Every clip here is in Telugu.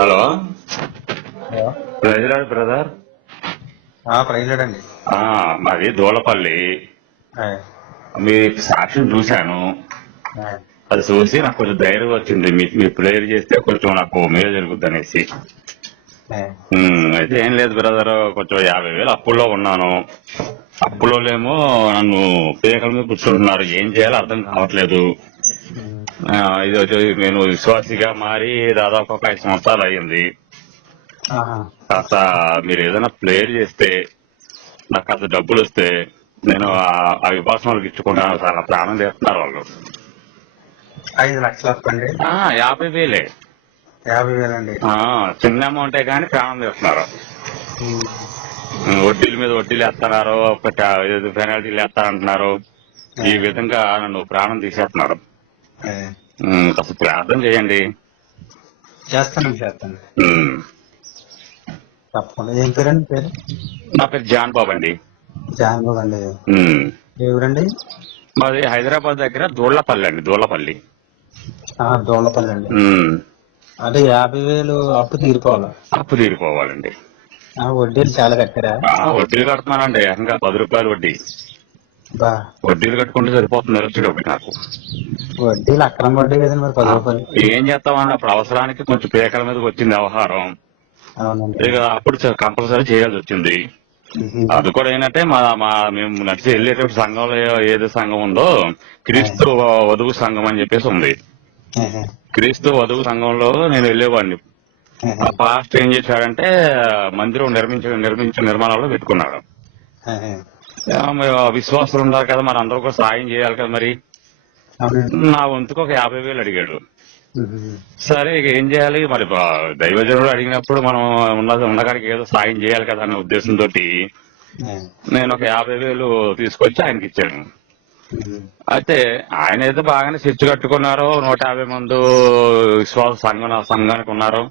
Hello, hello. President brother. ప్రైజ్లాడ్ అండి. మాది దూలపల్లి. మీ సాక్ష్యం చూశాను. అది చూసి నాకు కొంచెం ధైర్యం వచ్చింది. మీ ప్రేయర్ చేస్తే కొంచెం నాకు మేలు జరుగుద్ది అనేసి. అయితే ఏం లేదు బ్రదర్, కొంచెం 50,000 అప్పుల్లో ఉన్నాను. అప్పులోనేమో నన్ను పీకల మీద కూర్చుంటున్నారు. ఏం చేయాలో అర్థం కావట్లేదు. ఇది వచ్చి నేను విశ్వాసిగా మారి దాదాపు ఒక 5 సంవత్సరాలు అయ్యింది. కాస్త మీరు ఏదైనా ప్లేయర్ చేస్తే నాకు కాస్త డబ్బులు వస్తే నేను ఆ విపాసనలకు ఇచ్చుకుంటాను సార్. నా ప్రాణం చేస్తున్నారు వాళ్ళు. 5 లక్షలు వస్తుంది. 50,000. 50,000 అండి. చిన్న అమౌంటే కానీ ప్రాణం చేస్తున్నారు. వడ్డీల మీద వడ్డీలు వేస్తున్నారు, పెనాల్టీలు వేస్తారంటున్నారు. ఈ విధంగా నన్ను ప్రాణం తీసేస్తున్నారు. కాస్త ప్రార్థన చేయండి. చేస్తాను. తప్పకుండా. ఏం పేరండి? పేరు? నా పేరు జాన్ బాబు అండి. జాన్ బాబు అండి. ఎవరండి? మాది హైదరాబాద్ దగ్గర దూళ్లపల్లి అండి. దూళ్లపల్లి అండి. అంటే 50,000 అప్పు తీరుకోవాలి. అప్పు తీరిపోవాలండి. వడ్డీలు చాలా కట్టారా? వడ్డీలు కడుతున్నానండి. ఇంకా 10 రూపాయలు వడ్డీ. వడ్డీలు కట్టుకుంటే సరిపోతుంది వచ్చేటప్పుడు నాకు. వడ్డీలు అక్రమ వడ్డీ కదండి మరి 10 రూపాయలు. ఏం చేస్తామని అప్పుడు అవసరానికి కొంచెం పీకల మీదకి వచ్చింది వ్యవహారం. ఇక అప్పుడు కంపల్సరీ చేయాల్సి వచ్చింది. అది కూడా ఏంటంటే మేము నడిచి వెళ్ళేటప్పుడు సంఘంలో ఏదో సంఘం ఉందో క్రీస్తు వధువు సంఘం అని చెప్పేసి ఉంది. క్రీస్తు వధువు సంఘంలో నేను వెళ్ళేవాడిని. ఆ పాస్ట్ ఏం చేశాడంటే మందిరం నిర్మాణంలో పెట్టుకున్నాడు. విశ్వాసులు ఉన్నారు కదా, మరి అందరూ కూడా సాయం చేయాలి కదా. మరి నా వంతుకు ఒక 50,000 అడిగాడు. సరే ఇక ఏం చేయాలి మరి, దైవజనుడు అడిగినప్పుడు మనం ఉన్నకాడికి ఏదో సాయం చేయాలి కదా అనే ఉద్దేశంతో నేను ఒక 50,000 తీసుకొచ్చి ఆయనకి ఇచ్చాను. అయితే ఆయన ఏదో బాగానే చర్చ కట్టుకున్నారు. 150 మంది విశ్వాస సంఘానికి ఉన్నారు.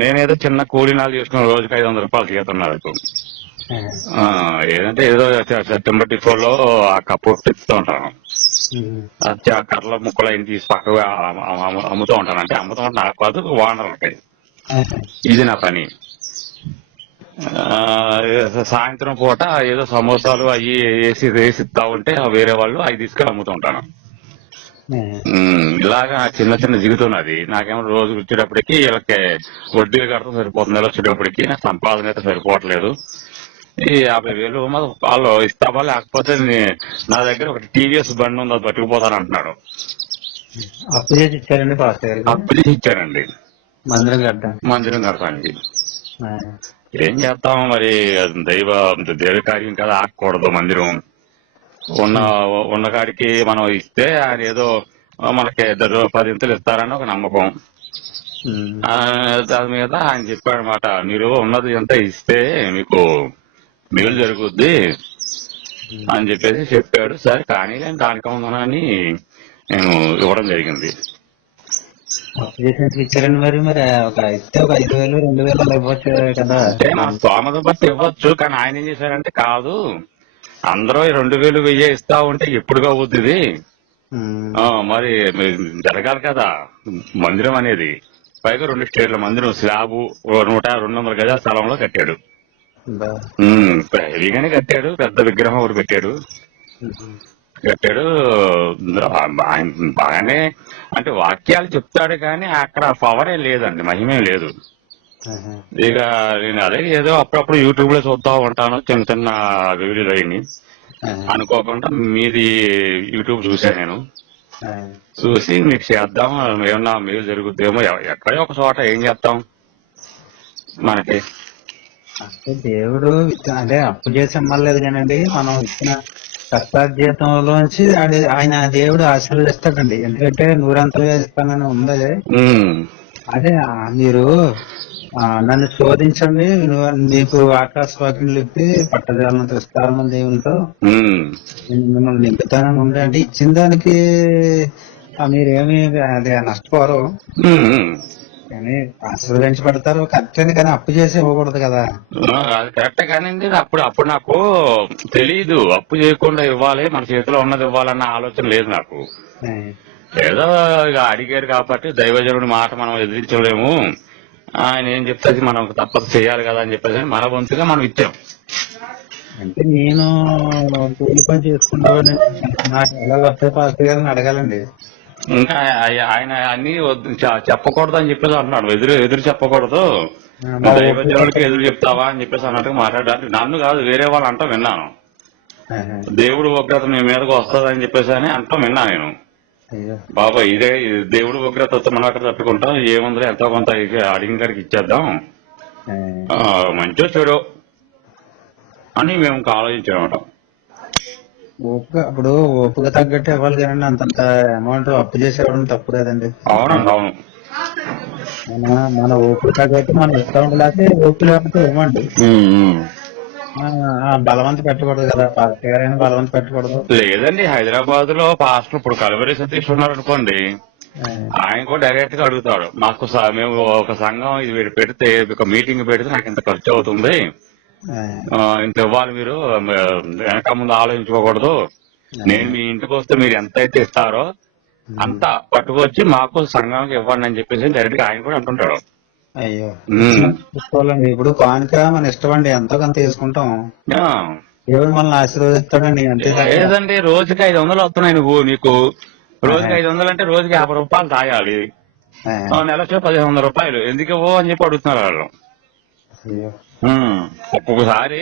నేనేదో చిన్న కూలీనాలు చేసుకున్న రోజుకి 500 రూపాయలు చేస్తున్నారు. ఏదంటే ఏదో సెప్టెంబర్ డిపోలో ఆ కప్పు తిప్పుతూ ఉంటాను. కర్రల ముక్కలు అయిన తీసి పక్కగా అమ్ముతూ ఉంటాను. అంటే అమ్ముతూ ఉంటాను నాకు కాదు, ఓనర్లకి. ఇది నా పని. సాయంత్రం పూట ఏదో సమోసాలు అవి వేసిస్తా ఉంటే వేరే వాళ్ళు అవి తీసుకెళ్ళి అమ్ముతూ ఉంటాను. ఇలాగా చిన్న చిన్న జీవితం అది. నాకేమో రోజు వచ్చేటప్పటికి వీళ్ళకి వడ్డీలు కడతాం సరిపోతుంది. నెల వచ్చేటప్పటికి నా సంపాదన అయితే సరిపోవట్లేదు. ఈ 50,000 వాళ్ళు ఇస్తావా, లేకపోతే నా దగ్గర ఒక టీవీఎస్ బండి ఉంది, అది పట్టుకుపోతాను అంటున్నాడు. అప్పు చేసి ఇచ్చారండి పాస్టర్ గారు? అప్పు చేసి ఇచ్చారండి. మందిరం కడతానికి. ఏం చేస్తాం మరి, దైవ కార్యం కదా, ఆకూడదు. మందిరం ఉన్న కాడికి మనం ఇస్తే ఆయన ఏదో మనకి 10 ఇంతలు ఇస్తారని ఒక నమ్మకం. దాని మీద ఆయన చెప్పాడనమాట, మీరు ఉన్నది ఎంత ఇస్తే మీకు మేలు జరుగుద్ది అని చెప్పేసి చెప్పాడు. సరే కానీ దానికి ఉందని నేను ఇవ్వడం జరిగింది. ఇచ్చారండి. మరి ఒక 5,000 2,000 ఇవ్వచ్చు కదా. అంటే నా స్తోమత బట్టి ఇవ్వచ్చు. కానీ ఆయన ఏం చేశారంటే, కాదు అందరూ 2,000 1000 ఇస్తా ఉంటే ఎప్పుడుగా అవుతుంది, మరి జరగాలి కదా మందిరం అనేది. పైగా 2 స్టేట్ల మందిరం, స్లాబు 100-200 గజాల స్థలంలో కట్టాడు. హెవీగానే కట్టాడు. పెద్ద విగ్రహం ఒకటి కట్టాడు. ఆయన బాగానే అంటే వాక్యాలు చెప్తాడు, కానీ అక్కడ పవరే లేదండి, మహిమే లేదు. ఇక నేను అదే ఏదో అప్పుడప్పుడు యూట్యూబ్ లో చూస్తా ఉంటాను, చిన్న చిన్న వీడియోలు అయ్యి. అనుకోకుండా మీది యూట్యూబ్ చూసాను. నేను చూసి మీకు చేద్దాం, ఏమన్నా మేలు జరుగుద్దేమో. ఎక్కడో ఒక చోట ఏం చేస్తాం మనకి. దేవుడు అంటే అప్పు చేసి అమ్మలేదు కానండి, మనం ఇచ్చిన కష్టార్జితంలోంచి ఆయన దేవుడు ఆశీర్వదిస్తాడండి. ఎందుకంటే 100 ఇస్తానని ఉంది. అదే మీరు నన్ను శోధించండి, నీకు ఆకాశవాక్యం ఇప్పి పట్టజాలంతో విస్తారమైన దేవునితో మిమ్మల్ని నింపుతానని ఉంది. అంటే ఇచ్చిన దానికి మీరేమి అదే నష్టపోరు, కానీ ఆశీర్వదించబడతారు కరెక్ట్. కానీ అప్పు చేసి ఇవ్వకూడదు కదా. అది కరెక్ట్ కానివ్వండి. అప్పుడు నాకు తెలీదు అప్పు చేయకుండా ఇవ్వాలి, మన చేతిలో ఉన్నది ఇవ్వాలన్న ఆలోచన లేదు నాకు. ఏదో ఇక అడిగారు కాబట్టి దైవజనుడి మాట మనం ఎదిరించలేము, ఆయన ఏం చెప్తే మనం తప్పదు చేయాలి కదా అని చెప్పేసి మన వంతుగా మనం ఇచ్చాం. అంటే నేను కూలి పని చేసుకుంటామని నాకు ఎలా వస్తాయి పాస్టర్ గారిని అడగాలండి. ఇంకా ఆయన అన్ని చెప్పకూడదు అని చెప్పేసి అంటున్నాడు. ఎదురు చెప్పకూడదు, దైవజనుడికి ఎదురు చెప్తావా అని చెప్పేసి అన్నట్టుగా మాట్లాడారు. నన్ను కాదు, వేరే వాళ్ళు అంటాం విన్నాను. దేవుడు ఉగ్రత మీ మీదకి వస్తుంది అని చెప్పేసి అని అంటాం విన్నా నేను. బాబా ఇదే దేవుడు ఉగ్రత మనం అక్కడ తట్టుకుంటాం, ఏముందో ఎంతో కొంత అడిగిన గారికి ఇచ్చేద్దాం, మంచో చెడో అని మేము ఆలోచించామట. ఓపిక ఇప్పుడు ఓపిక తగ్గట్టు ఇవ్వాలి కదండి. అంతంత అమౌంట్ అప్పు చేసేవాళ్ళని తప్పు కదండి. అవునండి, అవును. మన ఓపిక తగ్గట్టు మనం ఇస్తా ఉండలేకపోతే ఓపిక లేకపోతే ఇవ్వండి. బలవంత పెట్టకూడదు కదా, పాస్టర్ గారైనా బలవంత పెట్టకూడదు. లేదండి, హైదరాబాద్ లో పాస్టర్ ఇప్పుడు కలవరి సతీష్ ఉన్నారు అనుకోండి, ఆయన కూడా డైరెక్ట్ గా అడుగుతాడు. మాకు మేము ఒక సంఘం ఇది పెడితే, ఒక మీటింగ్ పెడితే నాకు ఇంత ఖర్చు అవుతుంది, ఇంత ఇవ్వాలి, మీరు వెనక ముందు ఆలోచించుకోకూడదు, నేను మీ ఇంటికి వస్తే మీరు ఎంత అయితే ఇస్తారో అంత పట్టుకొచ్చి మాకు సంఘానికి ఇవ్వండి అని చెప్పేసి డైరెక్ట్ గా ఆయన కూడా అంటుంటాడు. అయ్యో చూసుకోవాలండి. ఇప్పుడు కానుక మన ఇష్టం అండి, ఎంతో కొంత తీసుకుంటాం, దేవుడు మనల్ని ఆశీర్వదిస్తాడండి. అంతే లేదండి, రోజుకి 500 వస్తున్నాయి నీకు రోజుకి 500 అంటే రోజుకి 50 రూపాయలు తాగాలి, నెలకి 1500 రూపాయలు ఎందుకు ఇవ్వో అని చెప్పి అడుగుతున్నారు వాళ్ళు. ఒక్కొక్కసారి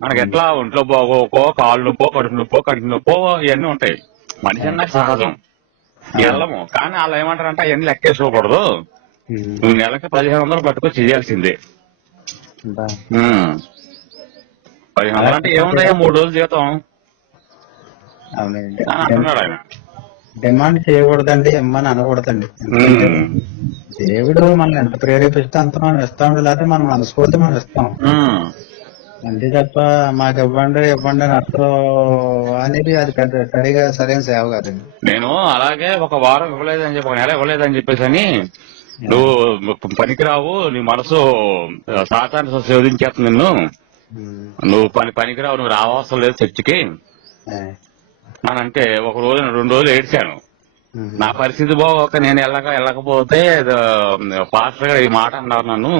మనకి ఎట్లా ఒంట్లో బాగోకో, కాళ్ళు నొప్పో, కడుపు నొప్పో, కంటి నొప్పో ఇవన్నీ ఉంటాయి. మనిషి అన్నది సహజం, వెళ్ళము. కానీ వాళ్ళు ఏమంటారంటే అవన్నీ లెక్కేసుకోకూడదు, నువ్వు నెలకి 1500 పట్టుకొని చేయాల్సిందే. 1500 అంటే ఏముందయ్యా, 3 రోజులు జీతం అంటున్నాడు ఆయన. డిమాండ్ చేయకూడదండి, ఇమ్మని అనకూడదండి. దేవుడు మనం ఎంత ప్రేరేపిస్తే అంత మనం ఇస్తాం, లేకపోతే మనం మనస్ఫూర్తి మనం ఇస్తాం. అంతే తప్ప మాకు ఇవ్వండి ఇవ్వండి అని అర్థం అనేది అది పెద్ద సరైన సేవ కాదండి. నేను అలాగే ఒక వారం ఇవ్వలేదని చెప్పి, ఒక నెల ఇవ్వలేదని చెప్పేసి అని నువ్వు పనికిరావు, నీ మనసు సాతాన్ని శోధించేస్తుంది నిన్ను, నువ్వు పనికిరావు, నువ్వు రావవసరం లేదు చర్చికి అని అంటే, ఒక రోజు 2 రోజులు ఏడ్చాను. నా పరిస్థితి బాగోక నేను వెళ్ళకపోతే పాస్టర్ గారు ఈ మాట అన్నారు నన్ను,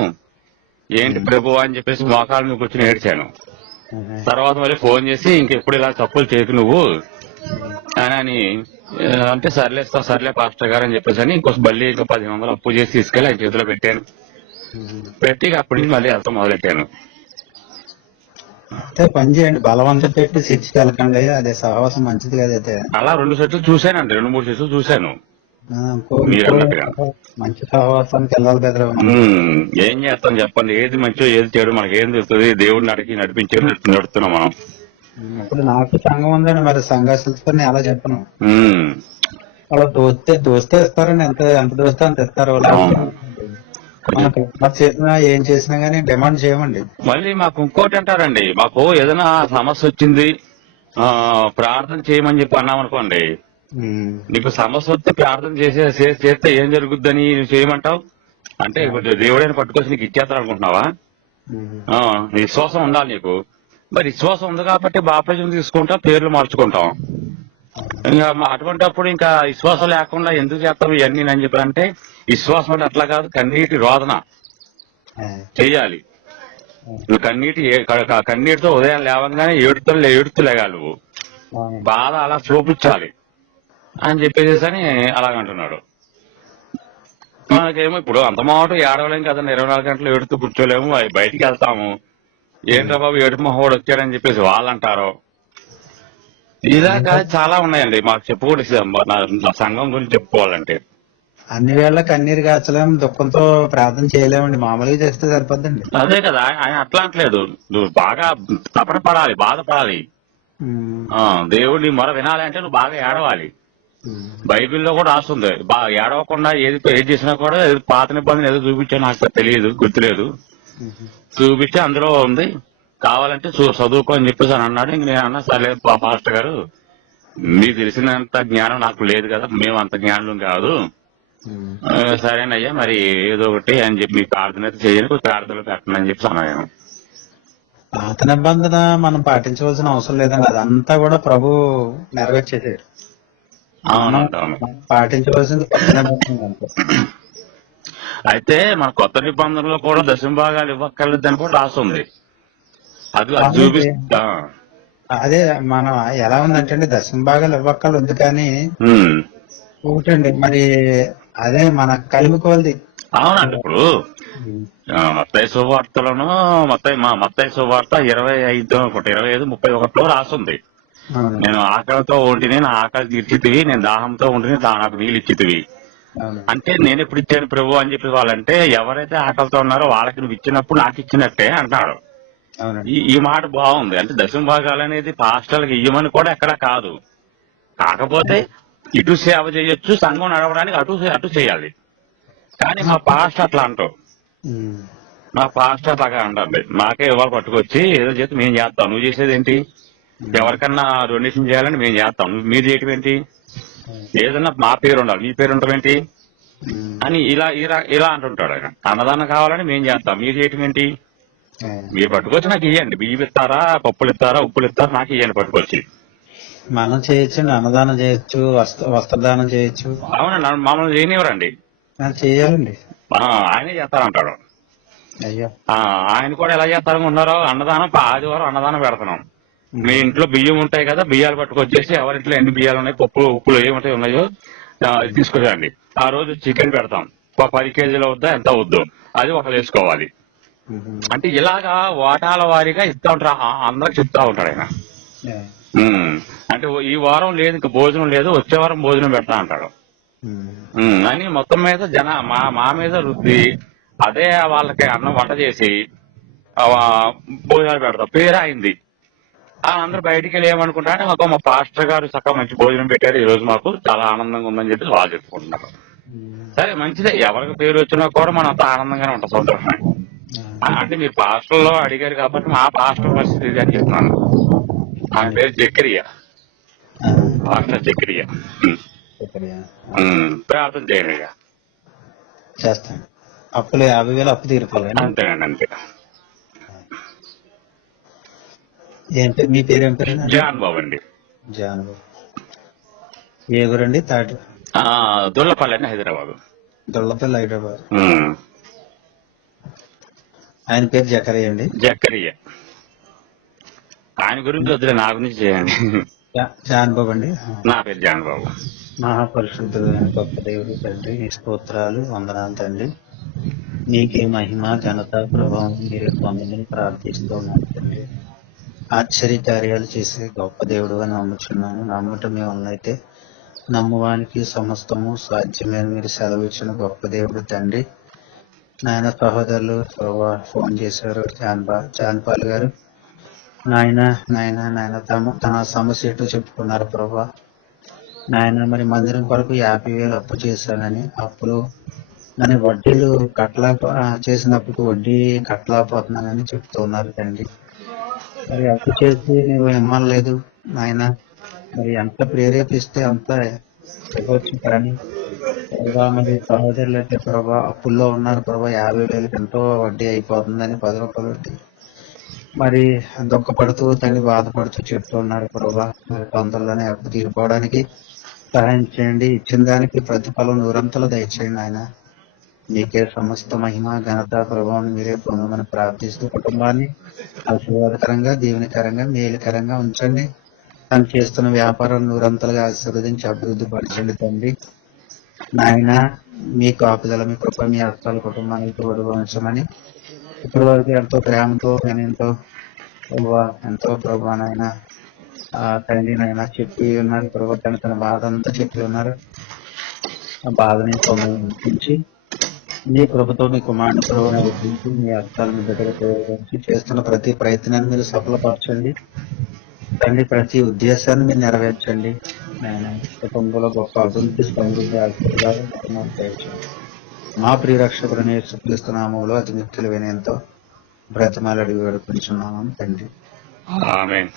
ఏంటి ప్రభు అని చెప్పేసి మోకాళ్ళ మీద కూర్చొని ఏడ్చాను. తర్వాత మళ్ళీ ఫోన్ చేసి ఇంకెప్పుడు ఇలా తప్పులు చేయకు నువ్వు అని అంటే, సర్లే పాస్టర్ గారు అని చెప్పేసి అని ఇంకొక మళ్ళీ ఇంకో 1500 అప్పు చేసి తీసుకెళ్ళి ఆయన చేతిలో పెట్టాను. పెట్టి అప్పటి నుంచి మళ్ళీ వెళ్తాం మొదలెట్టాను. పని చేయండి, బలవంతం పెట్టి శిక్షకి వెళ్ళకండి, అదే సహవాసం మంచిది కదైతే. అలా 2 సెట్లు చూశానండి, 2-3 సెట్లు చూశాను. మంచి సహవాసానికి వెళ్ళాలి కదా. ఏం చేస్తాం చెప్పండి, ఏది మంచో ఏది చెడు మనకి ఏం తెలుస్తుంది, దేవుడిని అడిగి నడిపించే నడుస్తున్నాం మనం. ఇప్పుడు నాకు సంఘం ఉందండి, మరి సంఘాలతో నేను అలా చెప్పను. అలా దోస్తే ఇస్తారండి, ఎంత దోస్తే అంత ఇస్తారు. చేసినా ఏం చేసినా గానీ డిమాండ్ చేయమండి. మళ్ళీ మాకు ఇంకోటి అంటారండి, మాకు ఏదైనా సమస్య వచ్చింది ప్రార్థన చేయమని చెప్పి అన్నామనుకోండి, నీకు సమస్య వస్తే ప్రార్థన చేస్తే ఏం జరుగుద్దని చేయమంటావు అంటే, దేవుడైనా పట్టుకొచ్చి నీకు ఇచ్చేస్తాను అనుకుంటున్నావా? విశ్వాసం ఉండాలి నీకు. మరి విశ్వాసం ఉంది కాబట్టి బాప్టిజం తీసుకుంటాం, పేర్లు మార్చుకుంటాం. ఇంకా అటువంటిప్పుడు ఇంకా విశ్వాసం లేకుండా ఎందుకు చేస్తాం ఇవన్నీ అని చెప్పారంటే, విశ్వాసం అంటే అట్లా కాదు, కన్నీటి రోదన చెయ్యాలి. నువ్వు కన్నీటితో ఉదయం లేవగానే ఏడుతూ లేగాలి, నువ్వు బాధ అలా చూపించాలి అని చెప్పేసి అని అలాగంటున్నాడు. మనకేమో ఇప్పుడు అంత మాట ఏడవలేం కదండి, 24 గంటలు ఏడుతూ కూర్చోలేము, బయటికి వెళ్తాము, ఏంట్రా బాబు ఏడుపు మొహోడు వచ్చాడని చెప్పేసి వాళ్ళు అంటారు. ఇలాగా చాలా ఉన్నాయండి మాకు చెప్పుకోండి, నా సంఘం గురించి చెప్పుకోవాలంటే. అన్ని వేళ కన్నీరు కాచలేము, దుఃఖంతో ప్రార్థన చేయలేమండి, మామూలుగా చేస్తే సరిపోద్దండి. అదే కదా, ఆయన అట్లా అంటలేదు, నువ్వు బాగా తపన పడాలి, బాధపడాలి, దేవుడిని మొర వినాలి అంటే నువ్వు బాగా ఏడవాలి. బైబిల్లో కూడా రాస్తుంది, బాగా ఏడవకుండా ఏది చేసినా కూడా పాత నిబంధన ఏదో చూపించా నాకు తెలియదు, గుర్తులేదు, చూపించి అందులో ఉంది, కావాలంటే చదువుకో అని చెప్పేసి అని అన్నాడు. ఇంక నేను అన్నా సరే పాస్టర్ గారు, మీకు తెలిసినంత జ్ఞానం నాకు లేదు కదా, మేము అంత జ్ఞానం కాదు, సరేనయ్యా మరి ఏదో ఒకటి అని చెప్పి మీ ప్రార్థన అయితే చేయండి, ప్రార్థనలు పెట్టండి అని చెప్పి అన్నాను. పాత నిబంధన మనం పాటించవలసిన అవసరం లేదండి, అదంతా కూడా ప్రభు నెరవేర్చేసాడు. అవునండి, అవును. పాటించవలసింది కొత్త నిబంధన అంతే. అయితే మన కొత్త నిబంధనలో కూడా దశమ భాగాలు ఇవ్వక్కర్లేదని కూడా రాస్తుంది. అది అవునండి. చూపిస్తా. అదే మనం ఎలా ఉందంటే దశమ భాగాలు ఇవ్వక్కలు ఉంది కానీ ఒకటండి మరి అదే మన కలిమి కొలది. అవునండి. ఇప్పుడు మత్తయి శుభవార్తలను మత్తయి శుభవార్త 25 ఒకటి 25, 31 రాస్తుంది. అవునండి. నేను ఆకలితో ఉంటిని, నా ఆకలి తీర్చితివి, నేను దాహంతో ఉంటిని, నాకు నీళ్ళు ఇచ్చితివి. అవునండి. అంటే నేను ఎప్పుడు ఇచ్చాను ప్రభు అని చెప్పి వాళ్ళంటే ఎవరైతే ఆకలితో ఉన్నారో వాళ్ళకి నువ్వు ఇచ్చినప్పుడు నాకు ఇచ్చినట్టే అంటాడు. అవునండి. ఈ మాట బాగుంది. అంటే దశమ భాగాలు అనేది పాస్టర్లకు ఇయ్యమని కూడా ఎక్కడ కాదు. కాకపోతే ఇటు సేవ చేయొచ్చు, సంఘం నడవడానికి అటు చేయాలి. కానీ మా పాస్టర్ అట్లా అంటావు. మా పాస్టర్ అట్లాగా అంటారు. మాకే ఇవాళ పట్టుకొచ్చి ఏదో చేస్తే మేము చేస్తాం, నువ్వు చేసేది ఏంటి? ఎవరికన్నా డొనేషన్ చేయాలని మేము చేస్తాం, మీరు చేయటం ఏంటి? ఏదన్నా మా పేరు ఉండాలి, మీ పేరు ఉండటం ఏంటి అని ఇలా అంటుంటాడు ఆయన. అన్నదానం కావాలని మేము చేస్తాం, మీరు చేయటం ఏంటి? మీరు పట్టుకొచ్చి నాకు ఇవ్వండి, బియ్యం ఇస్తారా, పప్పులు ఇస్తారా, ఉప్పులు ఇస్తారా, నాకు ఇవ్వండి పట్టుకొచ్చి. మనం చేయొచ్చు, అన్నదానం చేయొచ్చు, వస్త్రదానం చేయొచ్చు. అవునండి, మమ్మల్ని చేయనివ్వరండి. చేయాలండి. ఆయనే చేస్తారంటాడు. అయ్యో, ఆయన కూడా ఎలా చేస్తారనుకుంటున్నారో, అన్నదానం ఆదివారం అన్నదానం పెడుతున్నాం. మీ ఇంట్లో బియ్యం ఉంటాయి కదా, బియ్యాలు పట్టుకొచ్చేసి ఎవరింట్లో ఎన్ని బియ్యాలు ఉన్నాయి, ఉప్పులు ఏముంటాయి ఉన్నాయో తీసుకొచ్చాండి. ఆ రోజు చికెన్ పెడతాం, 10 కేజీలు వద్దా ఎంత వద్దు అది ఒకరు వేసుకోవాలి. అంటే ఇలాగా వాటాల వారీగా ఇస్తా ఉంటారు, అందరికి చెప్తా ఉంటాడు ఆయన. అంటే ఈ వారం లేదు, ఇంకా భోజనం లేదు, వచ్చే వారం భోజనం పెడతా అంటాడు అని మొత్తం మీద మా మీద రుద్ది అదే వాళ్ళకి అన్నం వంట చేసి భోజనాలు పెడతాం. పేరు అయింది. అందరూ బయటికి వెళ్ళి ఏమనుకుంటారంటే మాకు మా పాస్టర్ గారు చక్కగా మంచి భోజనం పెట్టారు, ఈ రోజు మాకు చాలా ఆనందంగా ఉందని చెప్పి వాళ్ళు చెప్పుకుంటున్నారు. సరే, మంచిదే. ఎవరికి పేరు వచ్చినా కూడా మనం అంత ఆనందంగానే ఉంటాం, సంతోషంగా. అంటే మీరు పాస్టర్లో అడిగారు కాబట్టి మా పాస్టర్ పరిస్థితి ఇది అని చెప్తున్నాను. ఆయన పేరు జకరియా, పాస్టర్ జకరియా. ప్రార్థన చేయండి. చేస్తాను. అప్పులు 50,000 అప్పు తీరుకోవాలి. అంతేనండి, అంతే. మీ పేరు ఏం పేరు? జాన్ బాబు అండి. జాన్ బాబు. ఏ ఊరండి? దొల్లపల్లి అండి, హైదరాబాద్. దొల్లపల్లి, హైదరాబాద్. ఆయన పేరు జకరియా అండి. జకరియా. ఆయన గురించి వద్దులే, నా గురించి చేయండి. జాన్ బాబు అండి. నా పేరు జాన్ బాబు. మహాపరిశుద్ధుడు గొప్ప దేవుడు తండ్రి, నీ స్తోత్రాలు, వందనాలు తండ్రి. నీకే మహిమ, ఘనత, ప్రభావం మీరే పొందని ప్రార్థిస్తూ ఉన్నాను తండ్రి. ఆశ్చర్య కార్యాలు చేసే గొప్ప దేవుడు అని నమ్ముచున్నాను. నమ్మటం అయితే నమ్మువానికి సమస్తము సాధ్యమని మీరు సెలవిచ్చిన గొప్ప దేవుడు తండ్రి. నాయన సహోదరులు ఫోన్ చేశారు, జాన్పాల్ గారు. నాయన తన సమస్య ఏంటో చెప్పుకున్నారు ప్రభా. నాయన మరి మందిరం కొరకు 50,000 అప్పు చేశానని, అప్పులు నన్ను వడ్డీలు చేసినప్పుడు వడ్డీ కట్టలేకపోతున్నానని చెప్తూ ఉన్నారు తండ్రి. మరి అప్పు చేసి నువ్వు ఇమ్మలేదు నాయన. మరి ఎంత ప్రేరేపిస్తే అంత ఇవ్వచ్చు కానీ ప్రభా, మరి సహోదరులు అయితే ప్రభా అప్పుల్లో ఉన్నారు ప్రభా. 50,000 ఎంతో వడ్డీ అయిపోతుందని 10 రూపాయలు వడ్డీ మరి దుఃఖపడుతూ తండ్రి బాధపడుతూ చెప్తున్నారు ప్రభా. తొందరలోనే అప్పు తీరిపోవడానికి సహాయం చేయండి. ఇచ్చిన దానికి ప్రతిఫలం నూరంతలు దయచేయండి ఆయన. మీకే సమస్త మహిమ, ఘనత, ప్రభావం మీరే పొందమని ప్రార్థిస్తూ కుటుంబాన్ని ఆశీర్వాదకరంగా, దీవెనకరంగా, మేలుకరంగా ఉంచండి. తను చేస్తున్న వ్యాపారం నూరంతలుగా ఆశీర్వదించి అభివృద్ధి పరచండి తండ్రి. నాయన మీ కాపుదల, మీ కృప, మీ హస్తాల కుటుంబానికి తోడుగా ఉంచమని ఇప్పటి వరకు ఎంతో ప్రేమతో ఎంతో ప్రభా నాయన తండ్రి నాయన చెప్పి ఉన్నారు ప్రభా. తన బాధ అంతా చెప్పి ఉన్నారు. ఆ బాధని పొందించి మీ కృపతో మీ కుమారుని ప్రభుత్వం మీ హస్తాలను బిడ్డలతో చేస్తున్న ప్రతి ప్రయత్నాన్ని మీరు సఫలపరచండి తండ్రి. ప్రతి ఉద్దేశాన్ని మీరు నెరవేర్చండి నాయన. కుటుంబంలో గొప్ప అభివృద్ధి, సమృద్ధి, ఆశీర్వాదాలు మా ప్రియ రక్షకుడిని యేసుక్రీస్తు నామములో అతి మిక్కిలి వినయంతో బ్రతిమాలి అడిగి వేడుకుంటున్నాము తండ్రి. ఆమేన్.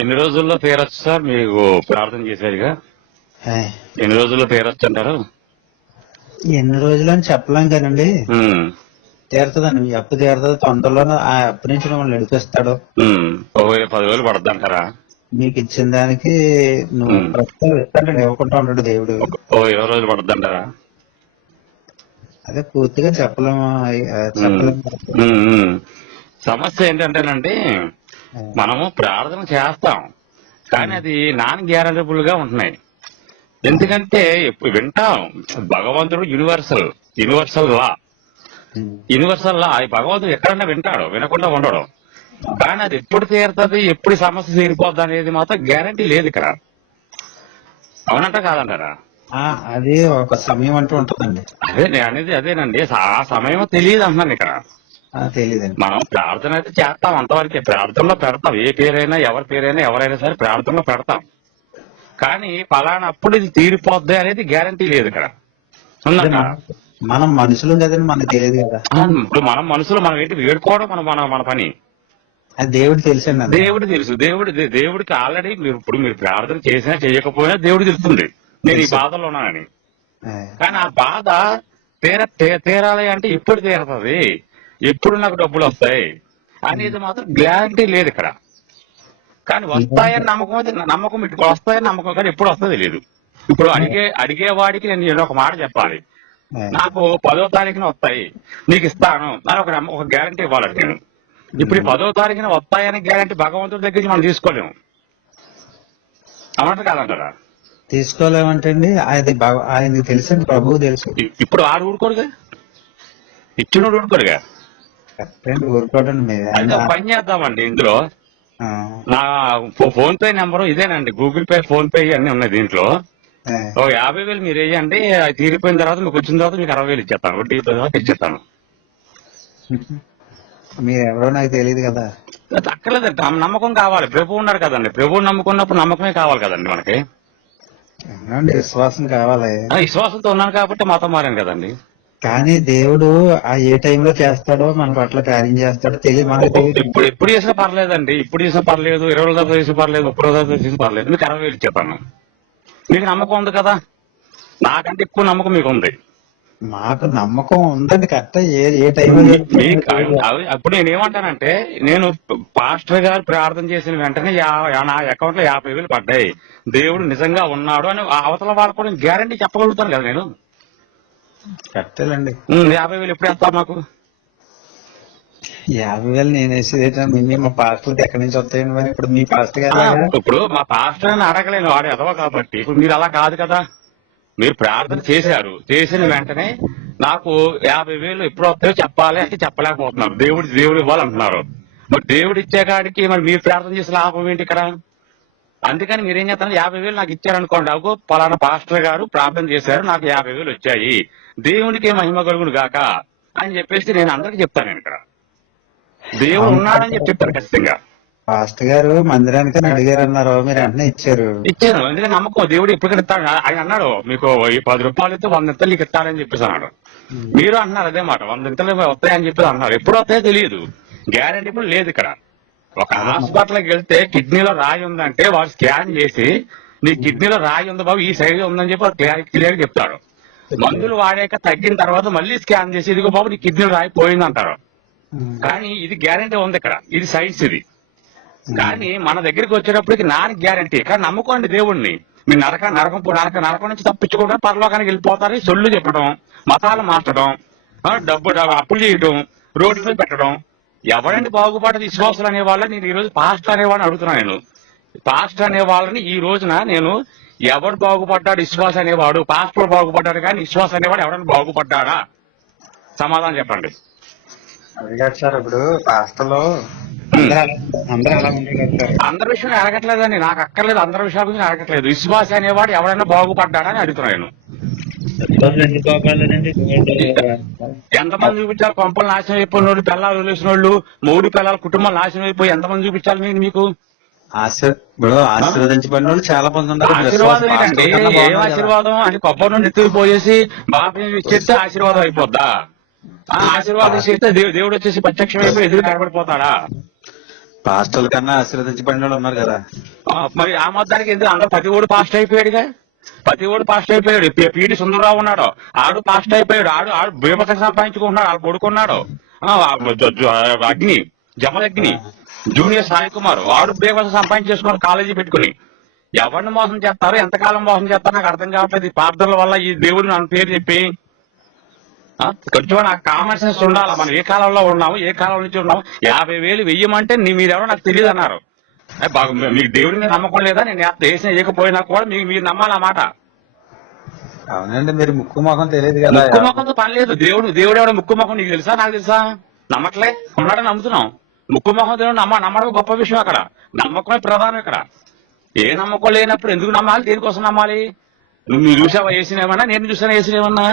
ఎన్ని రోజుల్లో తీరచ్చు సార్? మీకు ప్రార్థన చేశారుగా, ఎన్ని రోజుల్లో తీరచ్చు అంటారు? ఎన్ని రోజులు అని చెప్పలేం కానండి, తీరుతుందండి. మీ అప్పు తీరుతుంది తొందరలోనే. ఆ అప్పు నుంచి మిమ్మల్ని నడిపిస్తాడు. 10,000 పడుతుంది అంటారా? మీకు ఇచ్చిన దానికి నువ్వు ప్రస్తుతం ఇస్తాడు ఇవ్వకుండా ఉంటాడు దేవుడు. ఓ 20 రోజులు పడుతుందంటారా? అదే పూర్తిగా చెప్పలేము. సమస్య ఏంటంటేనండి, మనము ప్రార్థన చేస్తాం కానీ అది నాన్ గ్యారంటబుల్ గా ఉంటున్నాయి. ఎందుకంటే ఎప్పుడు వింటాం, భగవంతుడు యూనివర్సల్ లా భగవంతుడు ఎక్కడన్నా వింటాడు, వినకుండా ఉండడం. కానీ అది ఎప్పుడు తీరుతుంది, ఎప్పుడు సమస్య తీరిపోద్ది అనేది మాత్రం గ్యారంటీ లేదు ఇక్కడ. అవునంట కాదంటారా? అది ఒక సమయం అంటూ ఉంటుందండి. అదే నేను అనేది అదేనండి, ఆ సమయం తెలియదు అంటున్నాను ఇక్కడ. తెలియదండి. మనం ప్రార్థన అయితే చేస్తాం, అంతవరకే ప్రార్థనలో పెడతాం. ఏ పేరైనా ఎవరి పేరైనా ఎవరైనా సరే ప్రార్థనలో పెడతాం. కానీ పలానప్పుడు ఇది తీరిపోద్ది అనేది గ్యారంటీ లేదు ఇక్కడ. మనం మనుషులు కదండి, మనకు తెలియదు కదా. ఇప్పుడు మనం మనుషులు, మనం ఏంటి వేడుకోవడం మన పని. అది దేవుడు తెలుసండి. దేవుడు తెలుసు. దేవుడికి ఆల్రెడీ మీరు ప్రార్థన చేసినా చేయకపోయినా దేవుడు తెలుస్తుంది నేను ఈ బాధలో ఉన్నానని. కానీ ఆ బాధ తీరాలి అంటే ఇప్పుడు తీరుతుంది, ఎప్పుడు నాకు డబ్బులు వస్తాయి అనేది మాత్రం గ్యారంటీ లేదు ఇక్కడ. కానీ వస్తాయని నమ్మకం ఇటు వస్తాయని నమ్మకం, కానీ ఎప్పుడు వస్తుంది తెలియదు. ఇప్పుడు అడిగేవాడికి నేను ఒక మాట చెప్పాలి, నాకు 10వ తారీఖున వస్తాయి నీకు ఇస్తాను అని ఒక గ్యారంటీ ఇవ్వాలి నేను. ఇప్పుడు 10వ తారీఖున వస్తాయని గ్యారంటీ భగవంతుడి దగ్గర నుంచి మనం తీసుకోలేము. అన్నట్టు కాదంటారా? తీసుకోలేమంటే అది ఆయనకి తెలుసండి, ప్రభువు తెలుసు. ఇప్పుడు ఆడు ఊరుకోరుగా, ఇచ్చినోడు ఊరుకోరుగా. ఊరుకోవడం పని చేద్దామండి. ఇందులో నా ఫోన్ పే నెంబరు ఇదేనండి, గూగుల్ పే, ఫోన్ పే అన్ని ఉన్నాయి దీంట్లో. 50,000 మీరు వేయండి, అది తీరిపోయిన తర్వాత మీకు వచ్చిన తర్వాత మీకు 60,000 ఇచ్చేస్తాను, వడ్డీ తర్వాత ఇచ్చేస్తాను. మీరెవరో నాకు తెలియదు కదా. అక్కర్లేదండి, నమ్మకం కావాలి. ప్రభువు ఉన్నాడు కదండి, ప్రభువు నమ్ముకున్నప్పుడు నమ్మకమే కావాలి కదండి మనకి. విశ్వాసం కావాలి. విశ్వాసంతో ఉన్నాను కాబట్టి మతం మారాను కదండి. కానీ దేవుడు ఏ టైంలో చేస్తాడో మన పట్ల కార్యం చేస్తాడో తెలియదు. ఎప్పుడు చేసినా పర్లేదండి, ఇప్పుడు చేసినా పర్లేదు, 20 రోజుల తర్వాత చేసినా పర్లేదు, 30 రోజుల తర్వాత చేసినా పర్లేదు, మీకు 60,000 ఇచ్చేస్తాను. మీకు నమ్మకం ఉంది కదా, నాకంటే ఎక్కువ నమ్మకం మీకు ఉంది. మాకు నమ్మకం ఉందండి, కరెక్ట్. ఏ టైంలో అప్పుడు నేను ఏమంటానంటే, నేను పాస్టర్ గారు ప్రార్థన చేసిన వెంటనే నా అకౌంట్ లో 50,000 పడ్డాయి, దేవుడు నిజంగా ఉన్నాడు అని అవతల వాళ్ళు కూడా గ్యారంటీ చెప్పగలుగుతాను కదా నేను. కరెక్టేనండి. 50,000 ఎప్పుడు వేస్తా మాకు? 50,000 నేను వేసేది మా పాస్టర్ ఎక్కడి నుంచి వస్తాయండి మరి? ఇప్పుడు మీ పాస్టర్ గారు, ఇప్పుడు మా పాస్టర్ అని అడగలేను, వాడు ఎదవ కాబట్టి. ఇప్పుడు మీరు అలా కాదు కదా, మీరు ప్రార్థన చేశారు, చేసిన వెంటనే నాకు 50,000 ఎప్పుడు వస్తాయో చెప్పాలి అంటే చెప్పలేకపోతున్నారు. దేవుడు ఇవ్వాలంటున్నారు. మరి దేవుడు ఇచ్చే కాడికి మరి మీరు ప్రార్థన చేసిన లాభం ఏంటి ఇక్కడ? అందుకని మీరేం చేస్తారు, 50,000 నాకు ఇచ్చారనుకోండి, అగో పలానా పాస్టర్ గారు ప్రార్థన చేశారు, నాకు 50,000 వచ్చాయి, దేవునికి మహిమ కలుగును గాక అని చెప్పేసి నేను అందరికి చెప్తాను. నేను ఇక్కడ దేవుడు ఉన్నాడని చెప్తారు ఖచ్చితంగా. పాస్టర్ గారు మందిరానికి అడిగారు అన్నారు, మీరు వెంటనే ఇచ్చారు. ఎందుకంటే నమ్మకం, దేవుడు ఎప్పుడు ఇస్తాడు. ఆయన అన్నాడు, మీకు ఈ 10 రూపాయలు ఇస్తే 100 ఇంతలు నీకు ఇస్తాడని చెప్పేసి అన్నాడు. మీరు అంటున్నారు అదే మాట, 100 ఇంతలు వస్తాయని చెప్పేసి అన్నారు. ఎప్పుడు వస్తాయో తెలియదు, గ్యారెంటీ ఇప్పుడు లేదు ఇక్కడ. ఒక హాస్పిటల్కి వెళ్తే కిడ్నీలో రాయి ఉందంటే వాడు స్కాన్ చేసి నీ కిడ్నీలో రాయి ఉంది బాబు, ఈ సైజు ఉందని చెప్పి క్లియర్ గా చెప్తాడు. మందులు వాడాక తగ్గిన తర్వాత మళ్ళీ స్కాన్ చేసి ఇదిగో బాబు నీ కిడ్నీలో రాయి పోయింది అంటారు. కానీ ఇది గ్యారెంటీ ఉంది ఇక్కడ, ఇది సైన్స్ ఇది. కానీ మన దగ్గరికి వచ్చేటప్పటికి నాన్ గ్యారెంటీ. కానీ నమ్ముకోండి దేవుణ్ణి. మీరు నరకం నుంచి తప్పించుకోవడం, పరలోకానికి వెళ్ళిపోతారు, సొల్లు చెప్పడం, మతాలు మార్చడం, డబ్బు అప్పులు చేయడం, రోడ్ల మీద పెట్టడం. ఎవరండి బాగుపడ్డది? విశ్వాసులు అనే వాళ్ళని నేను ఈ రోజు పాస్టర్ అనేవాడిని అడుగుతున్నాను. నేను పాస్టర్ అనే వాళ్ళని ఈ రోజున నేను ఎవడు బాగుపడ్డాడు? విశ్వాసం అనేవాడు. పాస్టర్ బాగుపడ్డాడు కానీ విశ్వాసం అనేవాడు ఎవడన్నా బాగుపడ్డాడా? సమాధానం చెప్పండి. సార్ ఇప్పుడు పాస్టర్లో అందరి విషయం అడగట్లేదండి, నాకు అక్కర్లేదు. అందరి విషయాల గురించి అడగట్లేదు. విశ్వాసం అనేవాడు ఎవరైనా బాగుపడ్డాడా అని అడుగుతున్నాను. ఎంతమంది చూపించాలి? కొంపలు నాశనం అయిపోయిన వాళ్ళు, పిల్లలు వదిలేసిన వాళ్ళు, 3 పిల్లల కుటుంబం నాశనం అయిపోయి ఎంతమంది చూపించాలి మీకు? ఆశీర్వదించబడిన వాళ్ళు చాలా మంది ఉన్నారు. ఆశీర్వాదం ఏంటండి? ఏం ఆశీర్వాదం అని? కొబ్బరి నుండి ఎత్తుకుపోయేసి బాబు ఇచ్చేస్తే ఆశీర్వాదం అయిపోద్దా? ఆశీర్వాదం చేస్తే దేవుడు వచ్చేసి ప్రత్యక్షం అయిపోయి ఎదురు కనబడిపోతాడా? పాస్టర్ల కన్నా ఆశీర్వదించబడిన వాళ్ళు ఉన్నారు కదా. మరి ఆ మొత్తానికి ఎందుకు అందరూ ప్రతి ఓడు పాస్ట్ అయిపోయాడుగా? ప్రతి ఓడు పాస్ట్ అయిపోయాడు. పీడి సుందరరావు ఉన్నాడు, ఆడు పాస్ట్ అయిపోయాడు. ఆడు బీభత్సం సంపాదించుకుంటున్నాడు, ఆడు కొడుకున్నాడు. అగ్ని, జమదగ్ని జూనియర్ సాయి కుమార్ వాడు బ్రేక్ఫాస్ట్ సంపాదించేసుకుని కాలేజీ పెట్టుకుని ఎవరిని మోసం చేస్తారో ఎంతకాలం మోసం చేస్తారో నాకు అర్థం కావట్లేదు. ఈ ప్రార్థనల వల్ల ఈ దేవుడు నన్ను పేరు చెప్పి కొంచెం నాకు కామన్ సెన్స్ ఉండాలి. మనం ఏ కాలంలో ఉన్నాము, ఏ కాలం నుంచి ఉన్నాము. 50,000 వెయ్యమంటే మీరెవరో నాకు తెలియదు అన్నారు. మీకు దేవుడి మీద నమ్మకం లేదా? నేను వేసిన వేయకపోయినా కూడా మీరు నమ్మాలన్నమాట. అవునండి, మీరు ముక్కు మొఖం తెలియదు కదా. ముక్కు మొఖంతో పని లేదు. దేవుడు ఎవడో ముక్కు మొఖం నీకు తెలుసా? నాకు తెలుసా? నమ్మట్లే, ఉన్నాడని నమ్ముతున్నాం. ముక్కు మొఖం దేవుడు నమ్మడం గొప్ప విషయం. అక్కడ నమ్మకమే ప్రధానం. ఇక్కడ ఏ నమ్మకం లేనప్పుడు ఎందుకు నమ్మాలి? దేనికోసం నమ్మాలి? నువ్వు చూసావా వేసినేమన్నా? నేను చూసాను వేసినేమన్నా?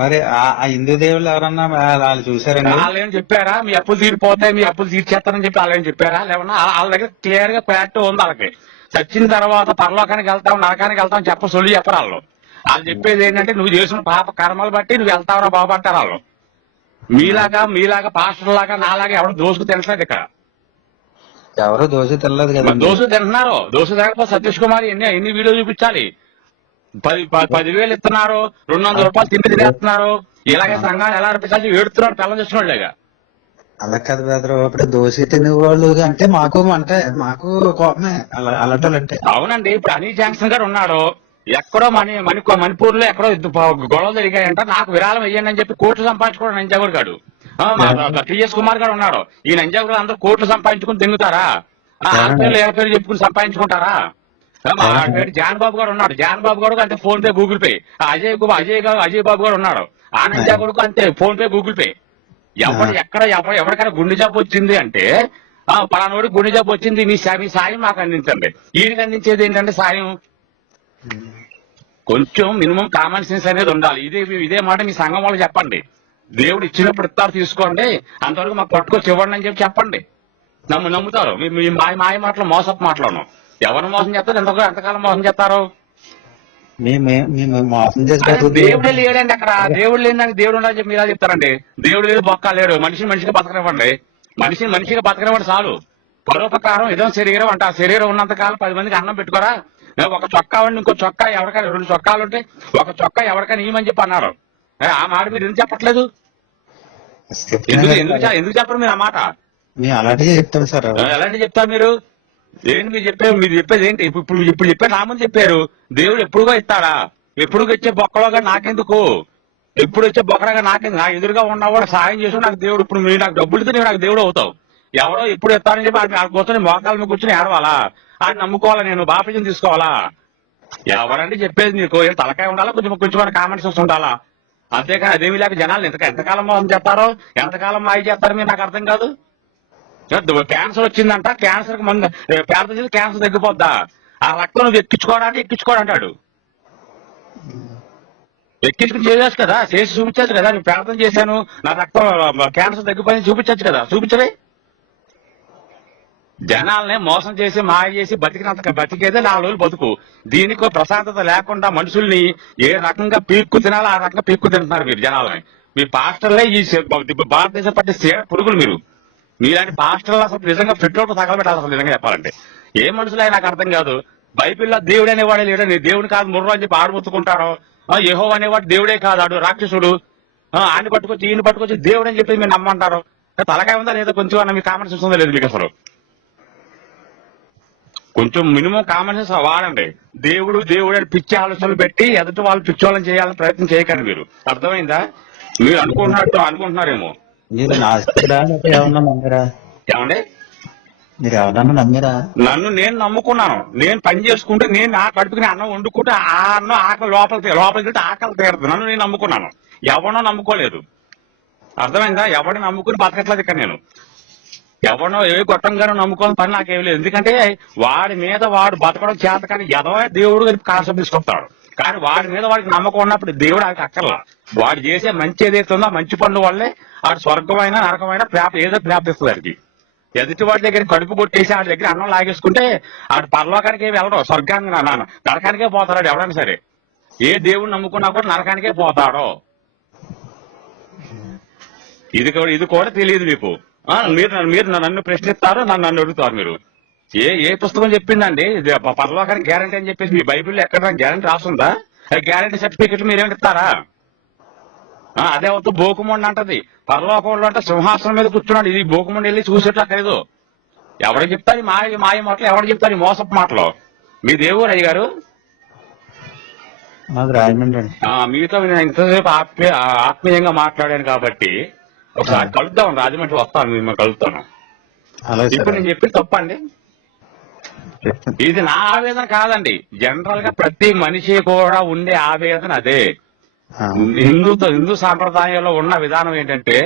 మరి ఆ హిందూ దేవుళ్ళు ఎవరన్నా వాళ్ళు చూసారండి? వాళ్ళు ఏం చెప్పారా? మీ అప్పులు తీరిపోతాయి, మీ అప్పులు తీర్చేస్తారని చెప్పి వాళ్ళు ఏం చెప్పారా? లేవన్నా వాళ్ళ దగ్గర క్లియర్ గా క్లారిటీ ఉంది. వాళ్ళకి చచ్చిన తర్వాత పరలోకానికి వెళ్తాం, నరకానికి వెళ్తాం సొల్లి చెప్పరు వాళ్ళు. వాళ్ళు చెప్పేది ఏంటంటే నువ్వు చేసిన పాప కర్మలు బట్టి నువ్వు వెళ్తావురా బాబు అంటారు వాళ్ళు. మీలాగా పాస్టర్ లాగా నాలాగా ఎవరు దోసుకు తినట్లేదు ఇక్కడ. ఎవరు దోశ తినలేదు కదా. దోశ తింటున్నారు. దోశ తినకపోతే సతీష్ కుమార్ ఎన్ని వీడియో చూపించాలి? 10,000 ఇస్తున్నారు, 200 రూపాయలు తిండి తినేస్తున్నారు. ఇలాగే సంఘాలు ఎలా అనిపించాలి? ఏడుతున్నారు పిల్లలు చేస్తున్నాడుగా. అలా కదా బ్రదర్, ఇప్పుడు దోశ తినేవాళ్ళు అంటే మాకు కోపమే అలాంటి. అవునండి, ఇప్పుడు అనిల్ జాన్సన్ గారు ఉన్నాడు. ఎక్కడో మణిపూర్ లో ఎక్కడో గొడవలు జరిగాయంట. నాకు విరాళం వెయ్యండి అని చెప్పి కోట్లు సంపాదించుకోవడం నంజాగూర్ గారు. టీఎస్ కుమార్ గారు ఉన్నాడు. ఈ నంజాగూర్ అందరూ కోట్లు సంపాదించుకుని తింగుతారా? పేరు చెప్పుకుని సంపాదించుకుంటారా? జాన్ బాబు గారు ఉన్నాడు. జాన్ బాబు గారు అంతే PhonePe Google Pay. Ajay Babu గారు ఉన్నాడు. ఆ నంజాగూర్ అంతే ఫోన్ పే గూగుల్ పే. ఎవరికైనా గుండె జబ్బు వచ్చింది అంటే పలానోడికి గుండె జబ్బు వచ్చింది, మీ సాయం మాకు అందించండి. వీడికి అందించేది ఏంటంటే సాయం. కొంచెం మినిమం కామన్ సెన్స్ అనేది ఉండాలి. ఇదే మాట మీ సంఘం వాళ్ళు చెప్పండి. దేవుడు ఇచ్చినప్పుడు ఇస్తారు, తీసుకోండి, అంతవరకు మాకు పట్టుకొచ్చి ఇవ్వండి అని చెప్పండి. నమ్ముతారు. మీ మాయ మాటలు మోసపు మాటలను ఎవరు మోసం చేస్తారు? ఎంతకాలం మోసం చేస్తారు? దేవుడే లేడండి అక్కడ. దేవుడు లేదని దేవుడు ఉండాలని చెప్పి మీరా చెప్తారండి. దేవుడు లేదు, బొక్క లేడు. మనిషిగా బతకనివ్వండి. మనిషిగా బతకనివ్వండి చాలు. పరోపకారం ఏదో శరీరం అంట. ఆ శరీరం ఉన్నంత కాలం 10 మందికి అన్నం పెట్టుకోరా? ఒక చొక్కా ఉండి ఇంకో చొక్కా ఎవరికైనా 2 చొక్కాలు ఉంటే ఒక చొక్కా ఎవరికైనా ఇవ్వమని చెప్పి అన్నారు. ఆ మాట మీరు ఎందుకు చెప్పట్లేదు? ఎందుకు చెప్పరు మీరు ఆ మాట? అలాంటివి చెప్తారు సార్. ఎలాంటి చెప్తారు మీరు? ఏంటి మీరు చెప్పేది ఏంటి? ఇప్పుడు చెప్పారు, నా ముందు చెప్పారు. దేవుడు ఎప్పుడుగా ఇస్తాడా? ఎప్పుడు వచ్చే బొక్కలోగా నాకెందుకు? ఎప్పుడు వచ్చే బొక్కలాగా నాకెందుకు? నా ఎదురుగా ఉన్నవాడు సాయం చేసి నాకు దేవుడు. ఇప్పుడు మీరు నాకు డబ్బులు ఇస్తే నాకు దేవుడు అవుతావు. ఎవరో ఎప్పుడు ఇస్తారని చెప్పి ఆ కూర్చొని మోకాల మీద కూర్చొని ఏడవాలా? ఆయన నమ్ముకోవాలా? నేను బాప్టిజం తీసుకోవాలా? ఎవరండి చెప్పేది? నీకు ఏం తలకాయ ఉండాలా? కొంచెం కామన్ సెన్స్ ఉండాలా? అంతేకాని అదేమి లేక జనాలు ఎంతకాలం మోసం చేస్తారో, ఎంతకాలం మాయ చేస్తారో మీరు నాకు అర్థం కాదు. క్యాన్సర్ వచ్చిందంట, క్యాన్సర్ కి మందు ప్రార్థన చేసి క్యాన్సర్ తగ్గిపోద్దా? ఆ రక్తం నువ్వు ఎక్కించుకోవడంటాడు. ఎక్కించుకుని చేయొచ్చు కదా, చేసి చూపించచ్చు కదా. నేను ప్రార్థన చేశాను, నా రక్తం క్యాన్సర్ తగ్గిపోయింది చూపించచ్చు కదా. చూపించలే. జనాల్ని మోసం చేసి మాయ చేసి బతికేదే 4 రోజులు బతుకు. దీనికి ప్రశాంతత లేకుండా మనుషుల్ని ఏ రకంగా పీక్కు తినాలో ఆ రకంగా పీక్కు తింటున్నారు మీరు జనాలని. మీ పాస్టర్లే ఈ భారతదేశం పట్టి పురుగులు. మీలాంటి పాస్టర్లు అసలు నిజంగా పెట్రోల్ తగలబెట్టాలి. అసలు నిజంగా చెప్పాలంటే ఏ మనుషులే నాకు అర్థం కాదు. బైబిల్లో దేవుడు అనేవాడే లేడని, దేవుడు కాదు ముర్రు అని చెప్పి ఆడబుచ్చుకుంటారు. యెహోవా అనేవాడు దేవుడే కాదు, ఆడు రాక్షసుడు. ఆయన పట్టుకొచ్చి ఈయన పట్టుకొచ్చి దేవుడు అని చెప్పి మీరు నమ్మంటారు. తలకాయ ఉందా లేదా? కొంచెం అన్న మీ కామన్ సెన్స్ ఉందా లేదు మీకు? అసలు కొంచెం మినిమం కామన్ సెన్స్ వాడండి. దేవుడు అని పిచ్చి ఆలోచనలు పెట్టి ఎదుటి వాళ్ళు పిచ్చి వాళ్ళని చేయాలని ప్రయత్నం చేయకండి. మీరు అర్థమైందా? మీరు అనుకుంటున్నారేమో. ఏమండి? మీరు ఎవరన్నా నమ్మిరా? నేను నమ్ముకున్నాను. నేను పని చేసుకుంటే నేను నా కడుపుకి అన్నం వండుకుంటే ఆ అన్నం ఆకలి లోపలికి ఆకలి తీరదు. నన్ను నేను నమ్ముకున్నాను. ఎవరినో నమ్ముకోలేదు. అర్థమైందా? ఎవరిని నమ్ముకుని బతకట్లేదు ఇక్కడ నేను. ఎవరినో ఏ గొట్టంగానో నమ్ముకోని పని నాకేమి లేదు. ఎందుకంటే వాడి మీద వాడు బతకడం చేత కానీ ఎదవే దేవుడు కాన్సెప్ట్ తీసుకొస్తాడు. కానీ వాడి మీద వాడికి నమ్మకం ఉన్నప్పుడు దేవుడు ఆయనకి అక్కర్లా. వాడు చేసే మంచి ఏదైతే ఉందో మంచి పనుల వల్లే ఆడు స్వర్గమైన నరకమైన ఏదో ప్రాప్తిస్తుంది. వాడికి ఎదుటి వాడి దగ్గర కడుపు కొట్టేసి ఆడి దగ్గర అన్నం లాగేసుకుంటే ఆడు పరలోకానికే వెళ్ళడం, స్వర్గానికి నరకానికే పోతాడు. ఎవరైనా సరే ఏ దేవుడు నమ్ముకున్నా కూడా నరకానికే పోతాడో. ఇది కూడా తెలియదు మీకు. మీరు నన్ను ప్రశ్నిస్తారు, నన్ను అడుగుతారు. మీరు ఏ పుస్తకం చెప్పిందండి పరలోకానికి గ్యారంటీ అని చెప్పేసి? మీ బైబిల్లో ఎక్కడ గ్యారంటీ రాస్తుందా? గ్యారంటీ సర్టిఫికెట్లు మీరేమి ఇస్తారా? అదే అవుతూ బోకుమండి అంటది. పరలోకంలో అంటే సింహాసనం మీద కూర్చున్నాడు. ఇది బోకుమండి వెళ్ళి చూసేట్టు అక్కడేదో ఎవరు చెప్తారు ఈ మాయ మాటలు? ఎవరు చెప్తారు ఈ మోసపు మాటలు? మీ దేవుడు అయ్య గారు మాది రాజమండ్రి అండి. మీతో నేను ఇంతసేపు ఆత్మీయంగా మాట్లాడాను కాబట్టి ఒకసారి కలుద్దాం, రాజమండ్రి వస్తాను, మిమ్మల్ని కలుస్తాను. అలాగే ఇప్పుడు నేను చెప్పి తప్పండి? ఇది నా ఆవేదన కాదండి, జనరల్ గా ప్రతి మనిషి కూడా ఉండే ఆవేదన అదే. హిందూ సాంప్రదాయంలో ఉన్న విధానం ఏంటంటే,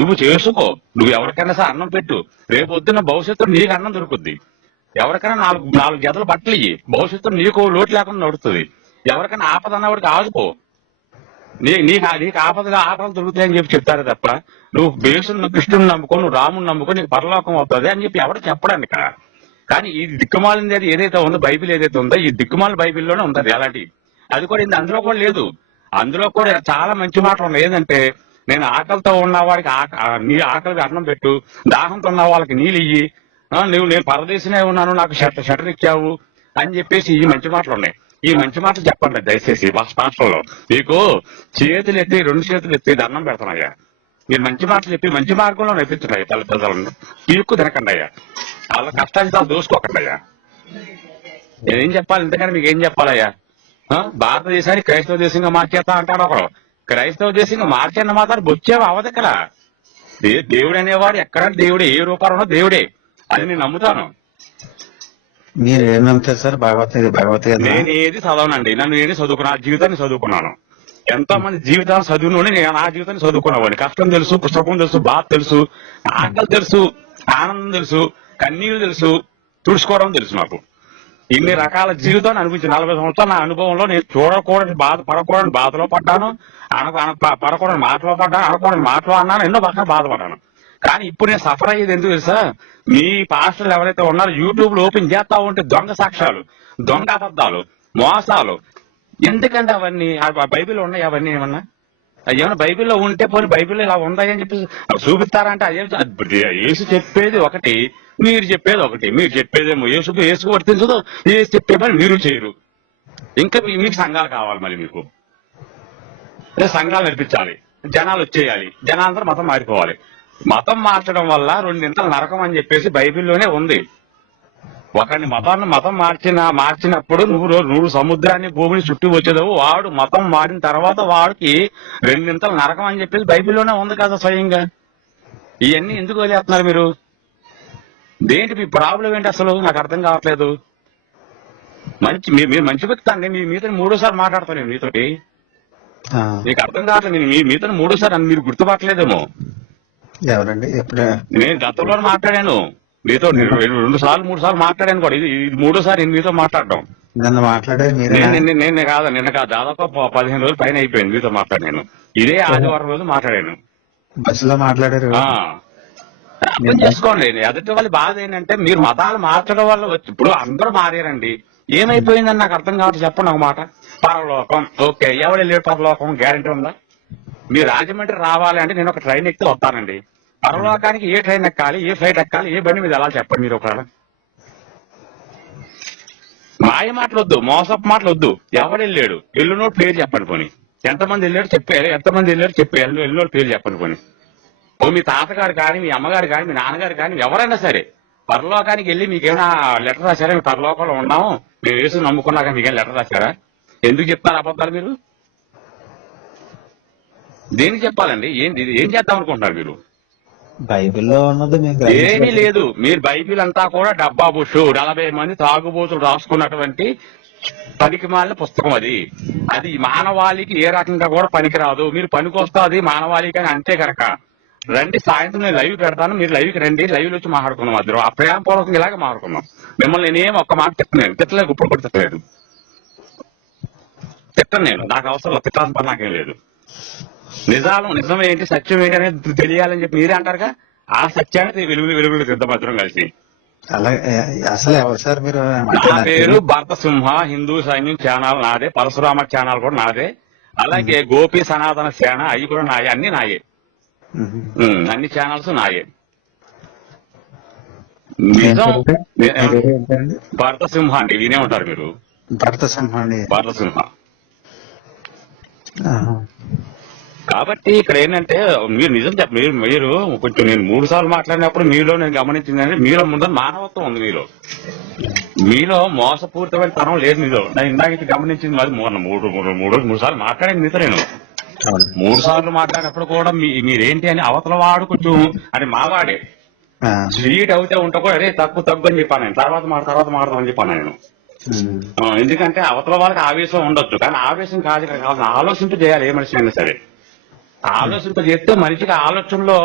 నువ్వు చేసుకో, నువ్వు ఎవరికైనా సరే అన్నం పెట్టు, రేపు పొద్దున్న భవిష్యత్తులో నీకు అన్నం దొరుకుద్ది. ఎవరికైనా నాలుగు జతలు బట్టలు ఇయ్యి, భవిష్యత్తులో నీకు లోటు లేకుండా నడుస్తుంది. ఎవరికైనా ఆపద అన్నవాడికి ఆదుకో, నీకు ఆపదలు దొరుకుతాయని చెప్పి చెప్తారు తప్ప, నువ్వు బేసును కృష్ణుని నమ్ముకో, నువ్వు రాముని నమ్ముకో, నీకు పరలోకం అవుతుంది అని చెప్పి ఎవరు చెప్పడానికి ఇక్కడ. కానీ ఈ దిక్కుమాలింది ఏదైతే ఉందో, బైబిల్ ఏదైతే ఉందో, ఈ దిక్కుమాల బైబిల్లోనే ఉంటుంది అలాంటి. అది కూడా అందులో కూడా లేదు. అందులో కూడా చాలా మంచి మాటలు ఉన్నాయి. ఏంటంటే, నేను ఆకలితో ఉన్న వాడికి నీ ఆకలికి అన్నం పెట్టు, దాహంతో ఉన్న వాళ్ళకి నీళ్ళు ఇయ్యి, నేను పరదేశనే ఉన్నాను, నాకు షటర్ ఇచ్చావు అని చెప్పేసి ఈ మంచి మాటలు ఉన్నాయి. ఈ మంచి మాటలు చెప్పండి దయచేసి రాష్ట్రంలో. మీకు చేతులు ఎత్తి, 2 చేతులు ఎత్తి దండం పెడుతున్నాయ్యా. మీరు మంచి మాటలు చెప్పి మంచి మార్గంలో నడిపించున్నాయి ప్రజలను. తీర్పు తినకండి అయ్యా, వాళ్ళ కష్టాలు దోసుకోకండి అయ్యా. నేనేం చెప్పాలి ఇంతకని మీకు ఏం చెప్పాలయ్యా? భారతదేశాన్ని క్రైస్తవ దేశంగా మార్చేస్తా అంటారు ఒకరు. క్రైస్తవ దేశంగా మార్చన్న మాత్రం బొచ్చేవా అవదు ఇక్కడ. దేవుడు అనేవాడు ఎక్కడ దేవుడే, ఏ రూపంలో దేవుడే, అది నేను నమ్ముతాను. మీరు ఏమంటారు సార్? భగవద్గీత నేను ఏది చదవనండి, నన్ను నేను చదువుకున్నా, జీవితాన్ని చదువుకున్నాను. ఎంతో మంది జీవితాలు చదువుని నేను నా జీవితాన్ని చదువుకున్నావాడిని. కష్టం తెలుసు, పుస్తకం తెలుసు, బాధ తెలుసు, ఆకలి తెలుసు, ఆనందం తెలుసు, కన్నీరు తెలుసు, తుడుచుకోవడం తెలుసు. నాకు ఇన్ని రకాల జీవితాన్ని అనిపించింది. 40 సంవత్సరాల నా అనుభవంలో నేను చూడకూడని పడకూడని బాధలో పడ్డాను, పడకూడని మాటలో పడ్డాను, అనకూడని మాటలో అన్నాను, ఎన్నో పక్కన బాధపడ్డాను. కానీ ఇప్పుడు నేను సఫర్ అయ్యేది ఎందుకు తెలుసా? మీ పాస్టర్లు ఎవరైతే ఉన్నారో యూట్యూబ్ లో ఓపెన్ చేస్తా ఉంటే దొంగ సాక్ష్యాలు, దొంగ అబద్ధాలు, మోసాలు. ఎందుకంటే అవన్నీ బైబిల్లో ఉన్నాయి. అవన్నీ ఏమన్నా ఏమన్నా బైబిల్లో ఉంటే పోనీ బైబిల్లో ఇలా ఉందని చెప్పి చూపిస్తారంటే అదే. యేసు చెప్పేది ఒకటి, మీరు చెప్పేది ఒకటి. మీరు చెప్పేదేమో యేసు వర్తించదు, యేసు చెప్పే పని మీరు చేయరు. ఇంకా మీకు సంఘాలు కావాలి, మళ్ళీ మీకు సంఘాలు నడిపించాలి, జనాలు వచ్చేయాలి, జనాలందరూ మతం మారిపోవాలి. మతం మార్చడం వల్ల 2 నరకం అని చెప్పేసి బైబిల్లోనే ఉంది. ఒకరిని మతం మార్చినప్పుడు నువ్వు సముద్రాన్ని భూమిని చుట్టూ వచ్చేదావు, వాడు మతం మారిన తర్వాత వాడికి 2 నరకం అని చెప్పేసి బైబిల్లోనే ఉంది కదా స్వయంగా. ఇవన్నీ ఎందుకు వదిలేస్తున్నారు మీరు? దేంటి మీ ప్రాబ్లం ఏంటి అసలు? నాకు అర్థం కావట్లేదు. మీరు మంచి వ్యక్తి అండి, మీతో 3సారి మాట్లాడతాను నేను మీతోటి. మీకు అర్థం కావట్లేదు, నేను మీతో 3సారి అని మీరు గుర్తుపట్టలేదేమో. ఎవరండి? ఎప్పుడు? నేను గతంలో మాట్లాడాను మీతో, 2 సార్లు 3 సార్లు మాట్లాడాను కూడా. ఇది 3సారి మీతో మాట్లాడడం. నన్ను మాట్లాడేది నిన్న కాదు, దాదాపు 15 రోజులు పైన అయిపోయింది మీతో మాట్లాడాను. ఇదే ఆదివారం రోజు మాట్లాడాను. బస్సులో మాట్లాడారు. అర్థం చేసుకోండి, ఎదుటి వాళ్ళ బాధ ఏంటంటే మీరు మతాలు మార్చడం వల్ల ఇప్పుడు అందరూ మారారండి. ఏమైపోయిందని నాకు అర్థం కావట్లేదు. చెప్పండి ఒక మాట. పరలోకం ఓకే, ఎవరు వెళ్ళాడు పరలోకం? గ్యారంటీ ఉందా? మీరు రాజమండ్రి రావాలి అంటే నేను ఒక ట్రైన్ ఎక్కితే వస్తానండి. పరలోకానికి ఏ ట్రైన్ ఎక్కాలి, ఏ ఫ్లైట్ ఎక్కాలి, ఏ బండి మీద ఎలా చెప్పండి మీరు ఒకవేళ. మాయ మాటలు వద్దు, మోసపు మాటలు వద్దు. ఎవడు వెళ్ళాడు, ఎల్లునోడు పేరు చెప్పండి పోనీ. ఎంతమంది వెళ్ళాడు చెప్పారు, ఎంతమంది వెళ్ళాడు చెప్పారు, ఎల్లునోడు పేరు చెప్పండి పోనీ. మీ తాతగారు కానీ, మీ అమ్మగారు కానీ, మీ నాన్నగారు కానీ ఎవరైనా సరే పరలోకానికి వెళ్ళి మీకేమైనా లెటర్ రాశారా? మీ పరలోకంలో ఉన్నాము, మేము యేసు నమ్ముకున్నాక మీకేం లెటర్ రాశారా? ఎందుకు చెప్తారు అబద్ధాలు మీరు? దేనికి చెప్పాలండి? ఏం చేద్దాం అనుకుంటున్నారు మీరు? బైబిల్లో ఉన్నది ఏమీ లేదు. మీరు బైబిల్ అంతా కూడా డబ్బా బుష్ 40 మంది తాగుబోతులు రాసుకున్నటువంటి పనికిమాలిన పుస్తకం అది. అది మానవాళికి ఏ రకంగా కూడా పనికిరాదు. మీరు పనికొస్తుంది మానవాళికి అని అంతే కనుక రండి. సాయంత్రం నేను లైవ్ పెడతాను, మీరు లైవ్కి రండి. లైవ్లో వచ్చి మాట్లాడుకున్నాం, మధ్యలో ఆ ప్రేమపూర్వకంగా ఇలాగే మాట్లాడుకున్నాం. మిమ్మల్ని నేనేం ఒక్క మాట తిట్టలేను, తిట్టలేదు, ఇప్పుడు కూడా తిట్టలేదు. తిట్టను నేను, నాకు అవసరం తిట్టాల్సిన పని నాకేం లేదు. నిజం ఏంటి, సత్యం ఏంటి అనేది తెలియాలని చెప్పి మీరే అంటారుగా. ఆ సత్యాన్ని వెలుగులు సిద్ధభద్రం కలిసి. అసలు ఎవరు సార్ మీరు? నా పేరు భరత సింహ, హిందూ సైన్యం ఛానల్ నాదే, పరశురామ ఛానల్ కూడా నాదే, అలాగే గోపి సనాతన సేన అవి కూడా నాయే, అన్ని నాయే, అన్ని ఛానల్స్ నాయే. నిజం భరత సింహ అండి, వినే ఉంటారు మీరు. భరత సింహ అండి. భరత సింహ కాబట్టి ఇక్కడ ఏంటంటే మీరు నిజం మీరు కొంచెం నేను 3 సార్లు మాట్లాడినప్పుడు మీలో నేను గమనించిందంటే మీలో ముందు మానవత్వం ఉంది. మీలో మోసపూరితమైన తనం లేదు. మీలో నేను ఇందాక గమనించింది అది మూడు సార్లు మాట్లాడాను మీతో. నేను 3 సార్లు మాట్లాడినప్పుడు కూడా మీరేంటి అని అవతల వాడు కొంచెం అని మావాడే స్వీట్ అవుతే ఉంటా కూడా అదే తగ్గు అని చెప్పాను నేను. తర్వాత మాడతామని చెప్పాను నేను. ఎందుకంటే అవతల వాళ్ళకి ఆవేశం ఉండొచ్చు, కానీ ఆవేశం కాదు ఇక్కడ కావాల్సిన ఆలోచింపు చేయాలి. ఏ మనిషి అయినా సరే ఆలోచింప చేస్తే మనిషికి ఆలోచనలో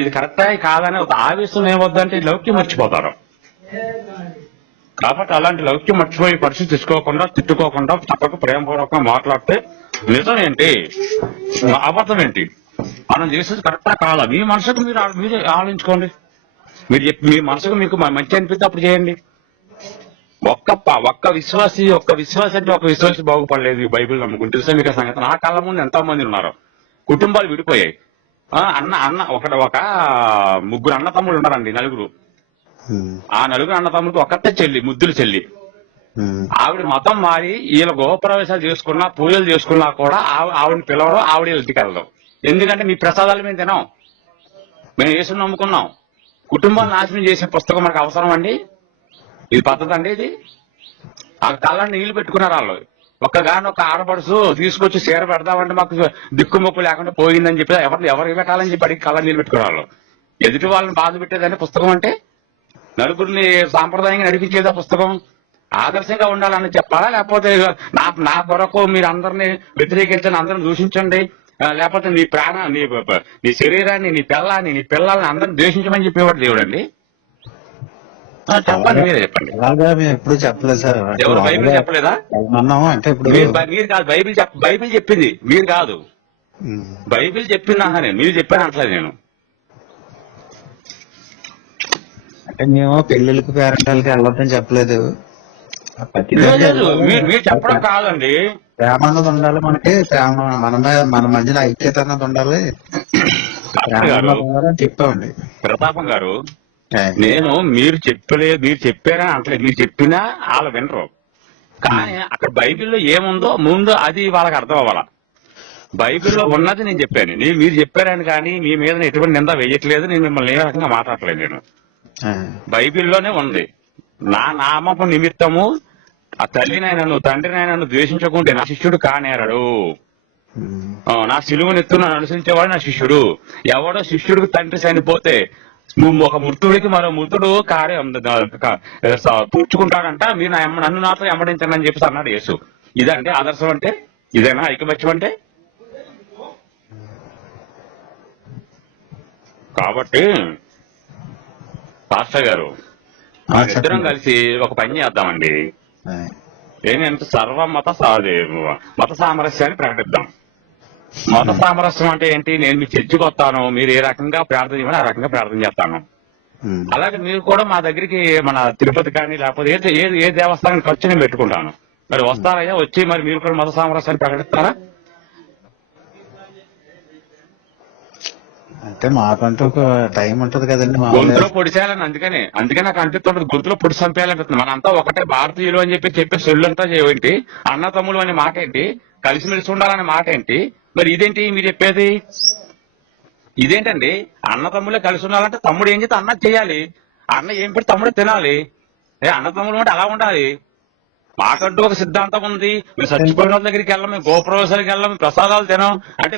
ఇది కరెక్టా కాదని ఒక ఆవేశం ఏమొద్దంటే లౌక్యం మర్చిపోతారు. కాబట్టి అలాంటి లౌక్యం మర్చిపోయి పరిస్థితి తీసుకోకుండా తిట్టుకోకుండా చక్కగా ప్రేమపూర్వకంగా మాట్లాడితే నిజం ఏంటి అబద్ధం ఏంటి మనం చేసేది కరెక్టా కాదా మీ మనసుకు మీరు ఆలోచించుకోండి. మీ మనసుకు మీకు మంచి అనిపిస్తే అప్పుడు చేయండి. ఒక్క విశ్వాసి అంటే ఒక విశ్వాసి బాగుపడలేదు ఈ బైబిల్ నమ్ముకుని. తెలుసా మీకు సంగతి? నా కళ్ళ ముందు ఎంతో మంది ఉన్నారు. కుటుంబాలు విడిపోయాయి. ఒక 3 అన్న తమ్ముడు ఉన్నారండి, 4. ఆ 4 అన్న తమ్ముడికి ఒక్కతే చెల్లి, ముద్దులు చెల్లి. ఆవిడ మతం మారి వీళ్ళ గృహప్రవేశాలు చేసుకున్నా పూజలు చేసుకున్నా కూడా ఆవిడని పిలవడం, ఆవిడ ఇంటికి వెళ్ళడం. ఎందుకంటే మీ ప్రసాదాలు మేము తినాం, మేము యేసుని నమ్ముకున్నాం. కుటుంబాన్ని నాశనం చేసే పుస్తకం మనకు అవసరం అండి? ఇది పద్ధతి అండి? ఇది ఆ కళ్ళని నీళ్లు పెట్టుకున్నారు వాళ్ళు. ఒక్క ఆడపడుసు తీసుకొచ్చి చీర పెడదామంటే మాకు దిక్కుమొక్కు లేకుండా పోయిందని చెప్పి ఎవరికి పెట్టాలని చెప్పి అడిగి కళ్ళని నీళ్ళు పెట్టుకునే వాళ్ళు. ఎదుటి వాళ్ళని బాధ పెట్టేదంటే పుస్తకం అంటే నలుగురిని సాంప్రదాయంగా నడిపించేదా పుస్తకం? ఆదర్శంగా ఉండాలని చెప్పాలా? లేకపోతే నా కొరకు మీరు అందరినీ వ్యతిరేకించండి, అందరిని దూషించండి, లేకపోతే నీ శరీరాన్ని, నీ పిల్లాన్ని, నీ పిల్లల్ని అందరిని ద్వేషించమని చెప్పేవాడు దేవుడు అండి? చెప్పండి, మీరే చెప్పండి. అలాగా మేము ఎప్పుడు చెప్పలేదు సార్. ఎవరు బైబిల్ చెప్పలేదా? అంటే ఇప్పుడు మీరు కాదు బైబిల్ చెప్పింది, మీరు కాదు. బైబిల్ చెప్పిందా నేను, మీరు చెప్పాను అంటలేదు నేను. అంటే మేము పెళ్లిళ్ళకి పేరెంటాలకి వెళ్ళొద్దని చెప్పలేదు. మీరు చెప్పడం కాదండి. ప్రేమ అన్నది ఉండాలి మనకి, ప్రేమ మన మధ్యన ఐక్యత అన్నది ఉండాలి చెప్పామండి. ప్రతాపం గారు, నేను మీరు చెప్పారని అంటలేదు. మీరు చెప్పినా వాళ్ళు వినరు. కానీ అక్కడ బైబిల్లో ఏముందో ముందు అది వాళ్ళకి అర్థం అవ్వాల. బైబిల్లో ఉన్నది నేను చెప్పాను, మీరు చెప్పారని కానీ మీ మీద ఎటువంటి నింద వేయట్లేదు, నేను మిమ్మల్ని ఏ రకంగా మాట్లాడలేదు. నేను బైబిల్లోనే ఉంది. నా నామపు నిమిత్తము ఆ తల్లినైనను తండ్రినైనను ద్వేషించకుంటే నా శిష్యుడు కానేరడు. నా సిలువనెత్తు నన్ను అనుసరించేవాడు నా శిష్యుడు. ఎవడో శిష్యుడికి తండ్రి చనిపోతే ఒక మృతుడికి మరో మృతుడు కార్యం పూడ్చుకుంటాడంట. మీరు నన్ను నాతో ఎమ్మడించండి అని చెప్పేసి అన్నాడు యేసు. ఇదంటే ఆదర్శం అంటే? ఇదేనా ఐకమత్యం అంటే? కాబట్టి పాస్టర్ గారు, ఇద్దరం కలిసి ఒక పని చేద్దామండి. ఏంటంటే మత సామరస్యాన్ని ప్రకటిద్దాం. మత సామరస్యం అంటే ఏంటి? నేను మీ చర్చికి వస్తాను, మీరు ఏ రకంగా ప్రార్థన చేయమని ఆ రకంగా ప్రార్థన చేస్తాను. అలాగే మీరు కూడా మా దగ్గరికి మన తిరుపతి కానీ లేకపోతే ఏ దేవస్థానం ఖర్చు నేను పెట్టుకుంటాను. మరి వస్తారయ్యా, వచ్చి మరి మీరు కూడా మత సామరస్యాన్ని ప్రకటిస్తారా? అంటే మాకంటూ ఒక టైం ఉంటది కదండి. గొంతులో పొడిచేయాలని అందుకనే నాకు అనిపిస్తుంటది, గొంతులో పొడి చంపేయాలనిపిస్తుంది. మనంతా ఒకటే భారతీయులు అని చెప్పి సొల్లంతా చేయవేంటి? అన్న తమ్ముడు అనే మాట ఏంటి? కలిసిమెలిసి ఉండాలనే మాట ఏంటి? మరి ఇదేంటి మీరు చెప్పేది? ఇదేంటండి? అన్న తమ్ముళ్ళే కలిసి ఉండాలంటే తమ్ముడు ఏం చేస్తే అన్న చేయాలి, అన్న ఏం పెట్టి తమ్ముడు తినాలి. అన్న తమ్ముడు అంటే అలా ఉండాలి. మాకంటూ ఒక సిద్ధాంతం ఉంది. మేము చచ్చిపోయిన వాళ్ళ దగ్గరికి వెళ్ళాం, మేము గోప్రవేశాలకు వెళ్ళాం, ప్రసాదాలు తినాం. అంటే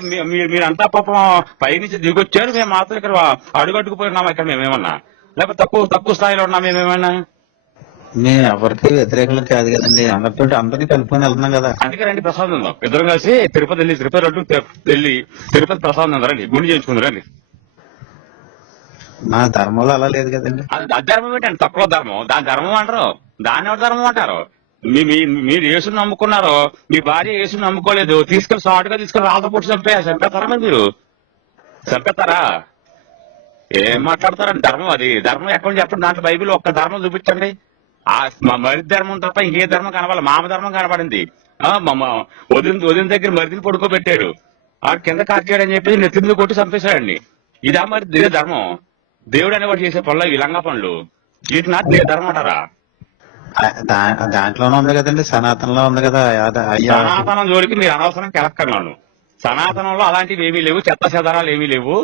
మీరంతా పాపం పైనుంచి దిగొచ్చారు, మేము మాత్రం ఇక్కడ అడుగట్టుకుపోయినాం. ఇక్కడ మేమేమన్నా లేకపోతే తక్కువ స్థాయిలో ఉన్నాం మేమేమన్నా? మేము ఎవరికి వ్యతిరేకలు కాదు కదండి, అందరినీ కలుపుకొని వెళ్తున్నాం కదా. అందుకే రండి ప్రసాదం ఉందాం, ఇద్దరం కలిసి తిరుపతి వెళ్ళి తిరుపతి ప్రసాదం ఉందండి, గుండి చేయించుకుందరండి. నా ధర్మంలో అలా లేదు కదండి. అది ధర్మం ఏంటండి? తక్కువ ధర్మం, దాని ధర్మం అంటారు. దాన్ని ఎవరు ధర్మం అంటారు? మీరు యేసుని నమ్ముకున్నారు, మీ భార్య యేసుని నమ్ముకోలేదు, షార్ట్గా తీసుకొని రాళ్ళతో పొట్టు చంపేస్తారా? మీరు చంపేస్తారా? ఏం మాట్లాడతారండి? ధర్మం అది ధర్మం ఎక్కడ చెప్పండి. దాంట్లో బైబిల్ ఒక్క ధర్మం చూపించండి. మరిది ధర్మం తప్ప ఇంకే ధర్మం కనవాలి? మామ ధర్మం కనబడింది. వదిన దగ్గర మరిదిని పడుకోబెట్టాడు, ఆ కింద కాచాడని చెప్పి నెత్తి మీద కొట్టి చంపేశాడండి. ఇదా మరి ధర్మం? దేవుడు అనేవాడు చేసే పనులు ఈ లంగా పనులు, వీటిని నాకు ధర్మం అంటారా? దాంట్లోనే ఉంది కదండి, సనాతనంలో ఉంది కదా. సనాతనం జోలికి మీరు అనవసరం కెలక్కన్నాను. సనాతనంలో అలాంటివి ఏమీ లేవు, చెత్త చెదరాలు ఏమీ లేవు.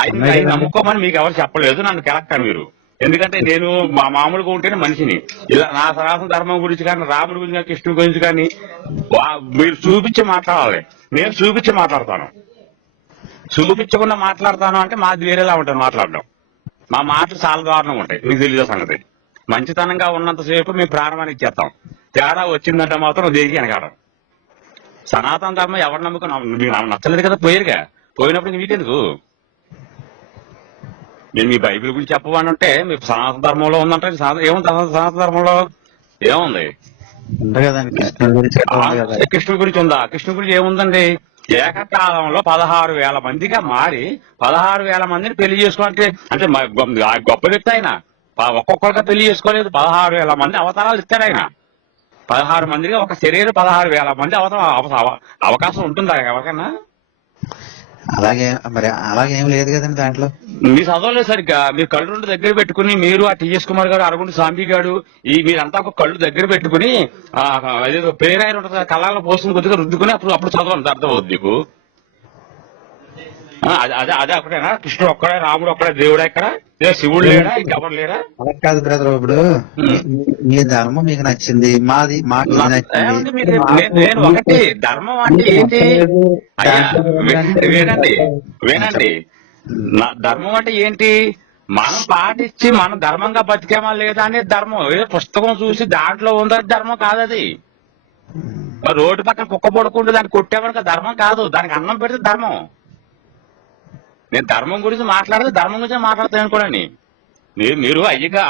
అవి నమ్ముకోమని మీకు ఎవరు చెప్పలేదు, నన్ను కెలక్టారు మీరు. ఎందుకంటే నేను మామూలుగా ఉంటేనే మనిషిని. ఇలా నా సనాతన ధర్మం గురించి కానీ, రాముడి గురించి కానీ, కృష్ణుడి గురించి కానీ మీరు చూపించి మాట్లాడాలి. నేను చూపించి మాట్లాడతాను. చూపించకుండా మాట్లాడతాను అంటే మాది వేరేలా ఉంటుంది మాట్లాడడం. మా మాటలు చాలా దారుణంగా ఉంటాయి, మీకు తెలియదు సంగతి. మంచితనంగా ఉన్నంతసేపు మేము ప్రారంభానికి ఇచ్చేస్తాం. తేడా వచ్చిందంటే మాత్రం దేనికి వెనకాడం. సనాతన ధర్మం ఎవరు నమ్ముకున్నా మీకు నచ్చలేదు కదా, పోయారుగా. పోయినప్పుడు మీకెందుకు? నేను మీ బైబిల్ గురించి చెప్పమని అంటే మీరు సనాతన ధర్మంలో ఉందంటే ఏముంది? సనాతన ధర్మంలో ఏముంది? కృష్ణుడి గురించి ఉందా? కృష్ణుడి గురించి ఏముందండి? ఏకకాలంలో 16,000 మందిగా మారి 16,000 మందిని పెళ్లి చేసుకోవాలంటే అంటే గొప్ప వ్యక్తి ఆయన. ఒక్కొక్కరిగా పెళ్లి చేసుకోలేదు, 16,000 మంది అవతారాలు ఇస్తాడు ఆయన. 16 మందిగా ఒక శరీరం 16,000 మంది అవకాశం ఉంటుందా ఎవరికైనా? అలాగే మరి అలాగేం లేదు కదండి దాంట్లో. మీరు చదవలేదు సరిగ్గా. మీరు కళ్ళు రెండు దగ్గర పెట్టుకుని, మీరు ఆ టీఎస్ కుమార్ గారు, అరగుండి సాంబి గారు, మీరంతా ఒక కళ్ళు దగ్గర పెట్టుకుని అదేదో పేరాయన ఉంటుంది కళ్ళలో పోసుకుని కొద్దిగా రుద్దుకుని అప్పుడు చదవండి, అర్థం అవుతుంది మీకు. అదే ఒకటేనా? కృష్ణుడు ఒక్కడే, రాముడు ఒక్కడే దేవుడా? ఇక్కడ శివుడు లేడా? ఇంకెవరు లేరా? అలా కాదు బ్రదర్. ఇప్పుడు మీ ధర్మం మీకు నచ్చింది, మాది మాకు నచ్చింది. నేను ఒకటి ధర్మం అంటే ఏంటి? వినండి, ధర్మం అంటే ఏంటి? మనం పాటించి మనం ధర్మంగా బతికేమా లేదా అనేది ధర్మం. ఏదో పుస్తకం చూసి దాంట్లో ఉందని ధర్మం కాదది. రోడ్డు పక్కన కుక్క పడుకుంటే దాన్ని కొట్టేవాడికి ధర్మం కాదు, దానికి అన్నం పెడితే ధర్మం. నేను ధర్మం గురించి మాట్లాడితే ధర్మం గురించి మాట్లాడతాను అనుకోండి. మీరు అయ్యగా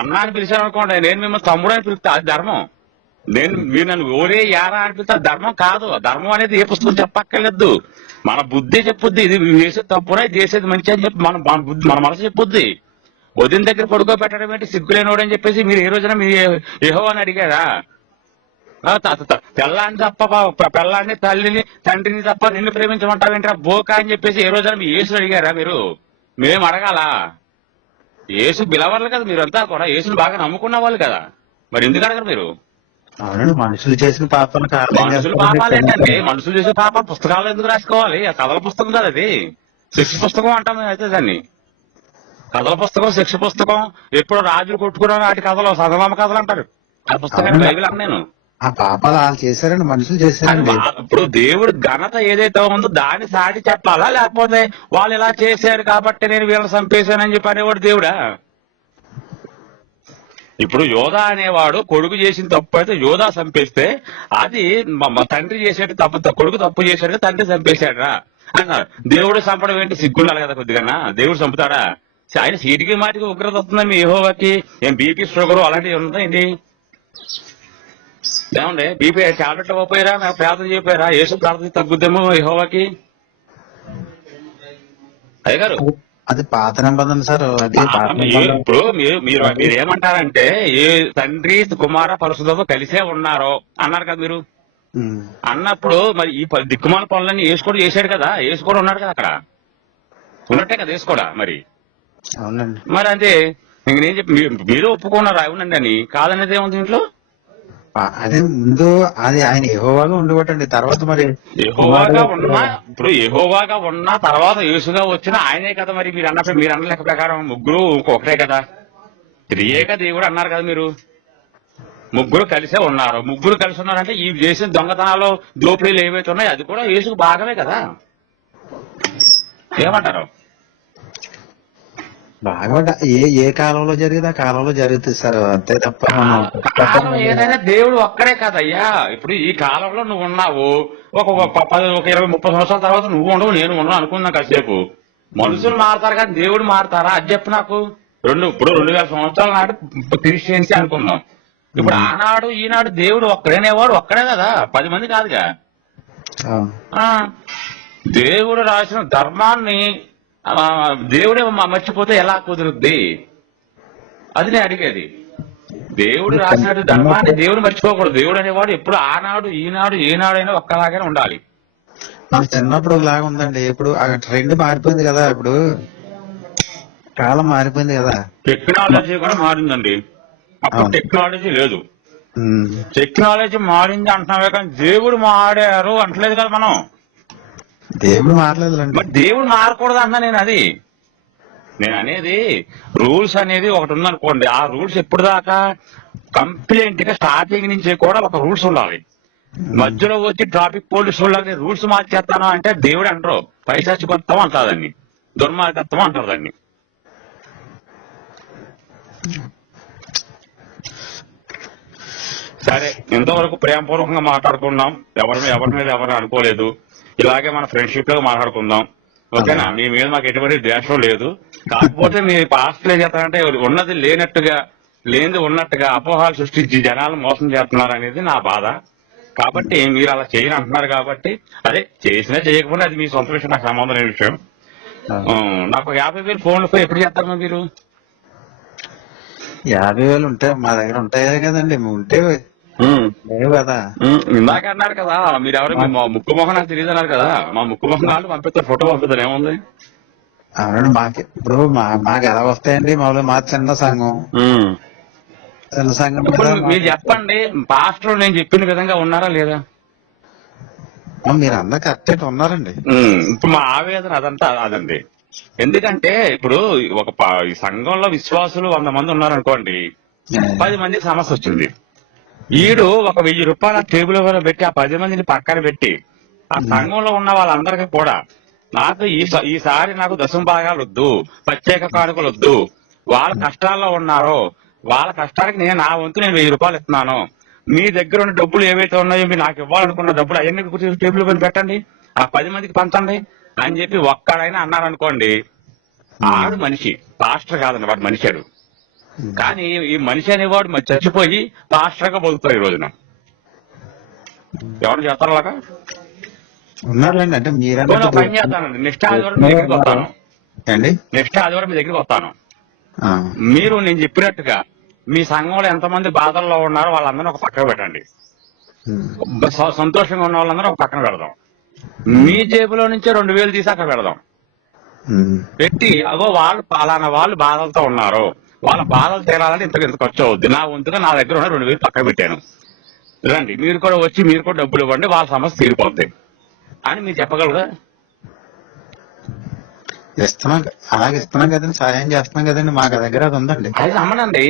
అన్న అని పిలిచాను అనుకోండి, నేను మిమ్మల్ని తమ్ముడు అని పిలుస్తా, అది ధర్మం. మీరు నన్ను ఓరే యారా అని పిలిస్తే ధర్మం కాదు. ధర్మం అనేది ఏ పుస్తకం చెప్పక్కర్లేదు, మన బుద్ధి చెప్పుద్ది. ఇది చేసేది తప్పునే, చేసేది మంచి అని చెప్పి మన మనసు చెప్పుద్ది. ఉదయం దగ్గర పడుకోబెట్టడం ఏంటి సిగ్గులేనోడని చెప్పేసి మీరు ఏ రోజున మీ యెహోవా అని అడిగారా? పిల్లాన్ని తప్ప పిల్లాన్ని, తల్లిని, తండ్రిని తప్ప నిన్ను ప్రేమించమంటావేంటారా బోకా అని చెప్పేసి ఏ రోజున మీ యేసుని అడిగారా మీరు? మేము అడగాల? యేసు పిలవర్లు కదా మీరంతా కూడా, యేసుని బాగా నమ్ముకున్న వాళ్ళు కదా, మరి ఎందుకు అడగరు మీరు? మనుషులు చేసిన పాపాలు పాపాలు ఏంటండి? మనుషులు చేసిన పాపాలు పుస్తకాలు ఎందుకు రాసుకోవాలి? ఆ కథల పుస్తకం కదా అది, శిక్ష పుస్తకం అంటాం అయితే దాన్ని. కథల పుస్తకం, శిక్ష పుస్తకం. ఎప్పుడు రాజులు కొట్టుకున్న వాటి కథలు సదనామ కథలు అంటారు. ఆ పుస్తకం బైబిల్ అన్న నేను. ఆ పాపాలు వాళ్ళు చేశారండి, మనుషులు చేశారండి. ఇప్పుడు దేవుడు ఘనత ఏదైతే ఉందో దాన్ని సాటి చెప్పాలా, లేకపోతే వాళ్ళు ఇలా చేశారు కాబట్టి నేను వీళ్ళని చంపేశానని చెప్పి అనేవాడు దేవుడా? ఇప్పుడు యోధా అనేవాడు కొడుకు చేసిన తప్పు అయితే యోధా చంపేస్తే అది తండ్రి చేసేట్టు తప్పు, కొడుకు తప్పు చేశాడు తండ్రి చంపేశాడా అన్నారు. దేవుడు చంపడం ఏంటి? సిగ్గుండాలి కదా కొద్దిగా. దేవుడు చంపుతాడా? ఆయన సీటికి మాటికి ఉగ్రత వస్తుందని మీ యెహోవాకి ఏం బీపీ షుగర్ అలాంటివి ఉంటాయండి? ఏమండి బీపీ టాబ్లెట్లు ఇవ్వకపోయారా? నాకు ప్రార్థన చెప్పారా? యేసు ప్రార్థన తగ్గుద్దేమో యెహోవాకి. అయ్య గారు అది పాత నిబంధన సార్. ఇప్పుడు మీరు ఏమంటారంటే ఏ తండ్రి కుమార పరిశుద్ధతో కలిసే ఉన్నారో అన్నారు కదా మీరు. అన్నప్పుడు మరి ఈ దిక్కుమాల పనులన్నీ యేసు కూడా చేశాడు కదా, యేసు కూడా ఉన్నాడు కదా అక్కడ, ఉన్నట్టే కదా యేసు కూడా. మరి అవునండి, మరి అంటే ఇంక నేను చెప్పి మీరు ఒప్పుకున్నారు అవునండి అని, కాదనేది ఏముంది ఇంట్లో? అదే ముందు అది ఆయన యెహోవాగా ఉండబట్టండి, తర్వాత మరి యెహోవాగా ఉన్నా, ఇప్పుడు యెహోవాగా ఉన్నా తర్వాత యేసుగా వచ్చిన ఆయనే కదా. మరి మీరు అన్నప్పుడు మీరు అన్న లెక్క ప్రకారం ముగ్గురు ఒకటే కదా, త్రియేక దేవుడు అన్నారు కదా మీరు. ముగ్గురు కలిసే ఉన్నారు. ముగ్గురు కలిసి ఉన్నారంటే ఈ చేసిన దొంగతనాలు దోపిడీలు ఏవైతే ఉన్నాయో అది కూడా యేసుకు భాగమే కదా. ఏమంటారు? బాగా ఏ కాలంలో జరిగేది ఆ కాలంలో జరుగుతుంది సార్, అంతే తప్ప. కాలం ఏదైనా దేవుడు ఒక్కడే కదయ్యా. ఇప్పుడు ఈ కాలంలో నువ్వు ఉన్నావు, ఒక 20-30 సంవత్సరాల తర్వాత నువ్వు ఉండవు, నేను ఉండవు అనుకున్నా కాసేపు. మనుషులు మారుతారు కానీ దేవుడు మారుతారా? అది చెప్పు నాకు. ఇప్పుడు 2000 సంవత్సరాల నాడు క్రిస్టియన్సీ అనుకున్నాం. ఇప్పుడు ఆనాడు ఈనాడు దేవుడు ఒక్కడనేవాడు ఒక్కడే కదా, 10 మంది కాదుగా. దేవుడు రాసిన ధర్మాన్ని దేవుడే మర్చిపోతే ఎలా కుదురుద్ది? అది నేను అడిగేది. దేవుడు రాసినట్టు ధర్మాన్ని దేవుడు మర్చిపోకూడదు. దేవుడు అనేవాడు ఎప్పుడు ఆనాడు ఈనాడు ఏనాడైనా ఒక్కలాగానే ఉండాలి. చిన్నప్పుడు లాగా ఉందండి, ఇప్పుడు ఆ ట్రెండ్ మారిపోయింది కదా, ఇప్పుడు కాలం మారిపోయింది కదా, టెక్నాలజీ కూడా మారిందండి. అప్పుడు టెక్నాలజీ లేదు. టెక్నాలజీ మారింది అంటున్నావే కానీ దేవుడు మారారు అంటలేదు కదా మనం. దేవుడు మారలేదులేండి. మరి దేవుడు మారకూడదు అన్నా నేను అనేది రూల్స్ అనేది ఒకటి ఉందనుకోండి, ఆ రూల్స్ ఎప్పుడు దాకా కంప్లైంట్ గా స్టార్టింగ్ నుంచి కూడా ఒక రూల్స్ ఉండాలి. మధ్యలో వచ్చి ట్రాఫిక్ పోలీసులు రూల్స్ మార్చేస్తాను అంటే దేవుడు అంటారు, పైశాచికత్వం అంటారు దాన్ని, దుర్మార్గత్వం అంటారు దాన్ని. సరే, ఇంతవరకు ప్రేమపూర్వకంగా మాట్లాడుకున్నాం, ఎవరి మీద ఎవరిని అనుకోలేదు. ఇలాగే మన ఫ్రెండ్షిప్ లో మాట్లాడుకుందాం, ఓకేనా? మీ మీద మాకు ఎటువంటి ద్వేషం లేదు. కాకపోతే మీ పాస్టర్లు ఏం చేస్తారంటే ఉన్నది లేనట్టుగా, లేనిది ఉన్నట్టుగా అపోహాలు సృష్టించి జనాలు మోసం చేస్తున్నారు అనేది నా బాధ. కాబట్టి మీరు అలా చేయని అంటున్నారు కాబట్టి, అదే చేసినా చేయకపోయినా అది మీ సొంత విషయం, నాకు సంబంధం లేని విషయం. నాకు 50,000 ఫోన్లు ఎప్పుడు చేస్తారమ్మా మీరు? 50,000 ఉంటే మా దగ్గర ఉంటాయే కదండి, ఉంటే లేవు కదా. ఇందాక అన్నారు కదా, మీరు ఎవరు మా ముక్కు మొహం నాకు తెలియదు అన్నారు కదా, మా ముక్కు మొహం వాళ్ళు పంపిస్తారు, ఫోటో పంపిస్తారు, ఏముంది? అవునండి, ఇప్పుడు మాకు ఎలా వస్తాయండి? మామూలుగా మా చిన్న సంఘం, ఇప్పుడు మీరు చెప్పండి, పాస్టర్ నేను చెప్పిన విధంగా ఉన్నారా లేదా? మీరు అందరూ కరెక్ట్ ఉన్నారండి. ఇప్పుడు మా ఆవేదన అదంతా అదండి. ఎందుకంటే ఇప్పుడు ఒక ఈ సంఘంలో విశ్వాసులు 100 మంది ఉన్నారనుకోండి, 10 మందికి సమస్య వచ్చింది. ఈడు ఒక 1000 రూపాయల టేబుల్ మీద పెట్టి ఆ 10 మందిని పక్కన పెట్టి ఆ సంఘంలో ఉన్న వాళ్ళందరికీ కూడా నాకు ఈసారి నాకు దశమ భాగాలు వద్దు, ప్రత్యేక కానుకలు వద్దు, వాళ్ళ కష్టాల్లో ఉన్నారో వాళ్ళ కష్టానికి నా వంతు నేను 1000 రూపాయలు ఇస్తున్నాను, మీ దగ్గర ఉన్న డబ్బులు ఏవైతే ఉన్నాయో మీరు నాకు ఇవ్వాలనుకున్న డబ్బులు అవన్నీ టేబుల్ మీద పెట్టండి, ఆ 10 మందికి పంచండి అని చెప్పి ఒక్కడైనా అన్నారనుకోండి, ఆడు మనిషి, పాస్టర్ కాదండి, వాడు మనిషాడు. కానీ ఈ మనిషి అనేవాడు చచ్చిపోయి పాస్టర్ గా బతుకుతారు ఈ రోజున. ఎవరు చేస్తారు అలాగా? ఉన్నారులేండి. అంటే మీరు పని చేస్తానండి, నెక్స్ట్ ఆదివారం మీ దగ్గరికి వస్తాను, నెక్స్ట్ ఆదివారం మీ దగ్గరికి వస్తాను. మీరు నేను చెప్పినట్టుగా మీ సంఘంలో ఎంతమంది బాధల్లో ఉన్నారో వాళ్ళందరూ ఒక పక్కన పెట్టండి, సంతోషంగా ఉన్న వాళ్ళందరూ ఒక పక్కన పెడదాం, మీ జేబులో నుంచే 2,000 తీసి అక్కడ పెడదాం, పెట్టి అగో వాళ్ళు పలానా వాళ్ళు బాధలతో ఉన్నారు, వాళ్ళ బాధలు తీరాలంటే ఇంత ఖర్చు అవుద్ది, నా వంతుగా నా దగ్గర ఉన్న 2,000 పక్కన పెట్టాను, రండి మీరు కూడా వచ్చి మీరు కూడా డబ్బులు ఇవ్వండి, వాళ్ళ సమస్య తీరిపోద్ది అని మీరు చెప్పగలరా? ఇస్తున్నాం, అలాగే ఇస్తున్నాం కదండి, సహాయం చేస్తున్నాం కదండి, మాకు దగ్గర అది ఉందండి. అది నమ్మనండి.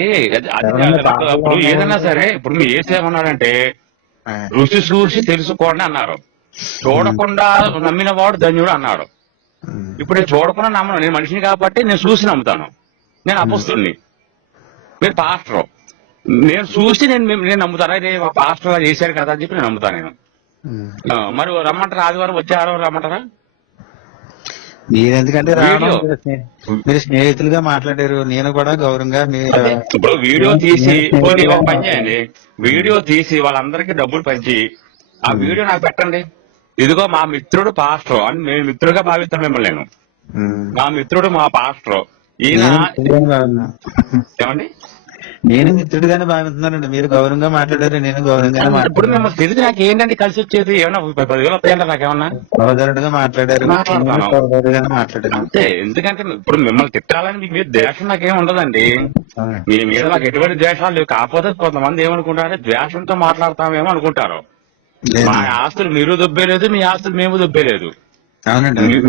ఇప్పుడు ఏదన్నా సరే, ఇప్పుడు మీరు ఏమన్నారంటే రుచి చూసి తెలుసుకోండి అన్నారు, చూడకుండా నమ్మిన వాడు ధన్యుడు అన్నాడు. ఇప్పుడు నేను చూడకుండా నమ్మను, నేను మనిషిని కాబట్టి నేను చూసి నమ్ముతాను, నేను అపోస్తుల్ని, మీరు పాస్టర్, నేను చూసి నేను నమ్ముతాను, అదే పాస్టర్ చేశారు కదా అని చెప్పి నేను నమ్ముతాను నేను. మరి రమ్మంటారా? ఆదివారం వచ్చే ఆదివారం రమ్మంటారా? మీరు ఎందుకంటే మీరు స్నేహితులుగా మాట్లాడారు, నేను కూడా గౌరవంగా ఇప్పుడు వీడియో తీసి ఒక పని చేయండి, వీడియో తీసి వాళ్ళందరికీ డబ్బులు పంచి ఆ వీడియో నాకు పెట్టండి, ఇదిగో మా మిత్రుడు పాస్టర్ అని నేను మిత్రుడుగా భావిస్తాను మిమ్మల్ని, నేను మా మిత్రుడు మా పాస్టర్ ఈయన ఏమండి, నేను మిత్రుడిగానే భావిస్తున్నానండి, మీరు గౌరవంగా మాట్లాడారు, నేను గౌరవంగానే మాట్లాడారు. ఇప్పుడు మిమ్మల్ని తెలిసి నాకు ఏంటంటే కలిసి వచ్చేది, ఏమన్నా 10,000 వస్తాయంటే నాకేమన్నా సోదరుడుగా మాట్లాడారు, మాట్లాడారు అంతే. ఎందుకంటే ఇప్పుడు మిమ్మల్ని తిట్టాలని మీ మీద ద్వేషం నాకేం ఉండదండి, మీ మీద నాకు ఎటువంటి ద్వేషాలు లేవు. కాకపోతే కొంతమంది ఏమనుకుంటారంటే ద్వేషంతో మాట్లాడతామేమో అనుకుంటారు. మా ఆస్తులు మీరు దుబ్బేలేదు, మీ ఆస్తులు మేము దుబ్బేలేదు.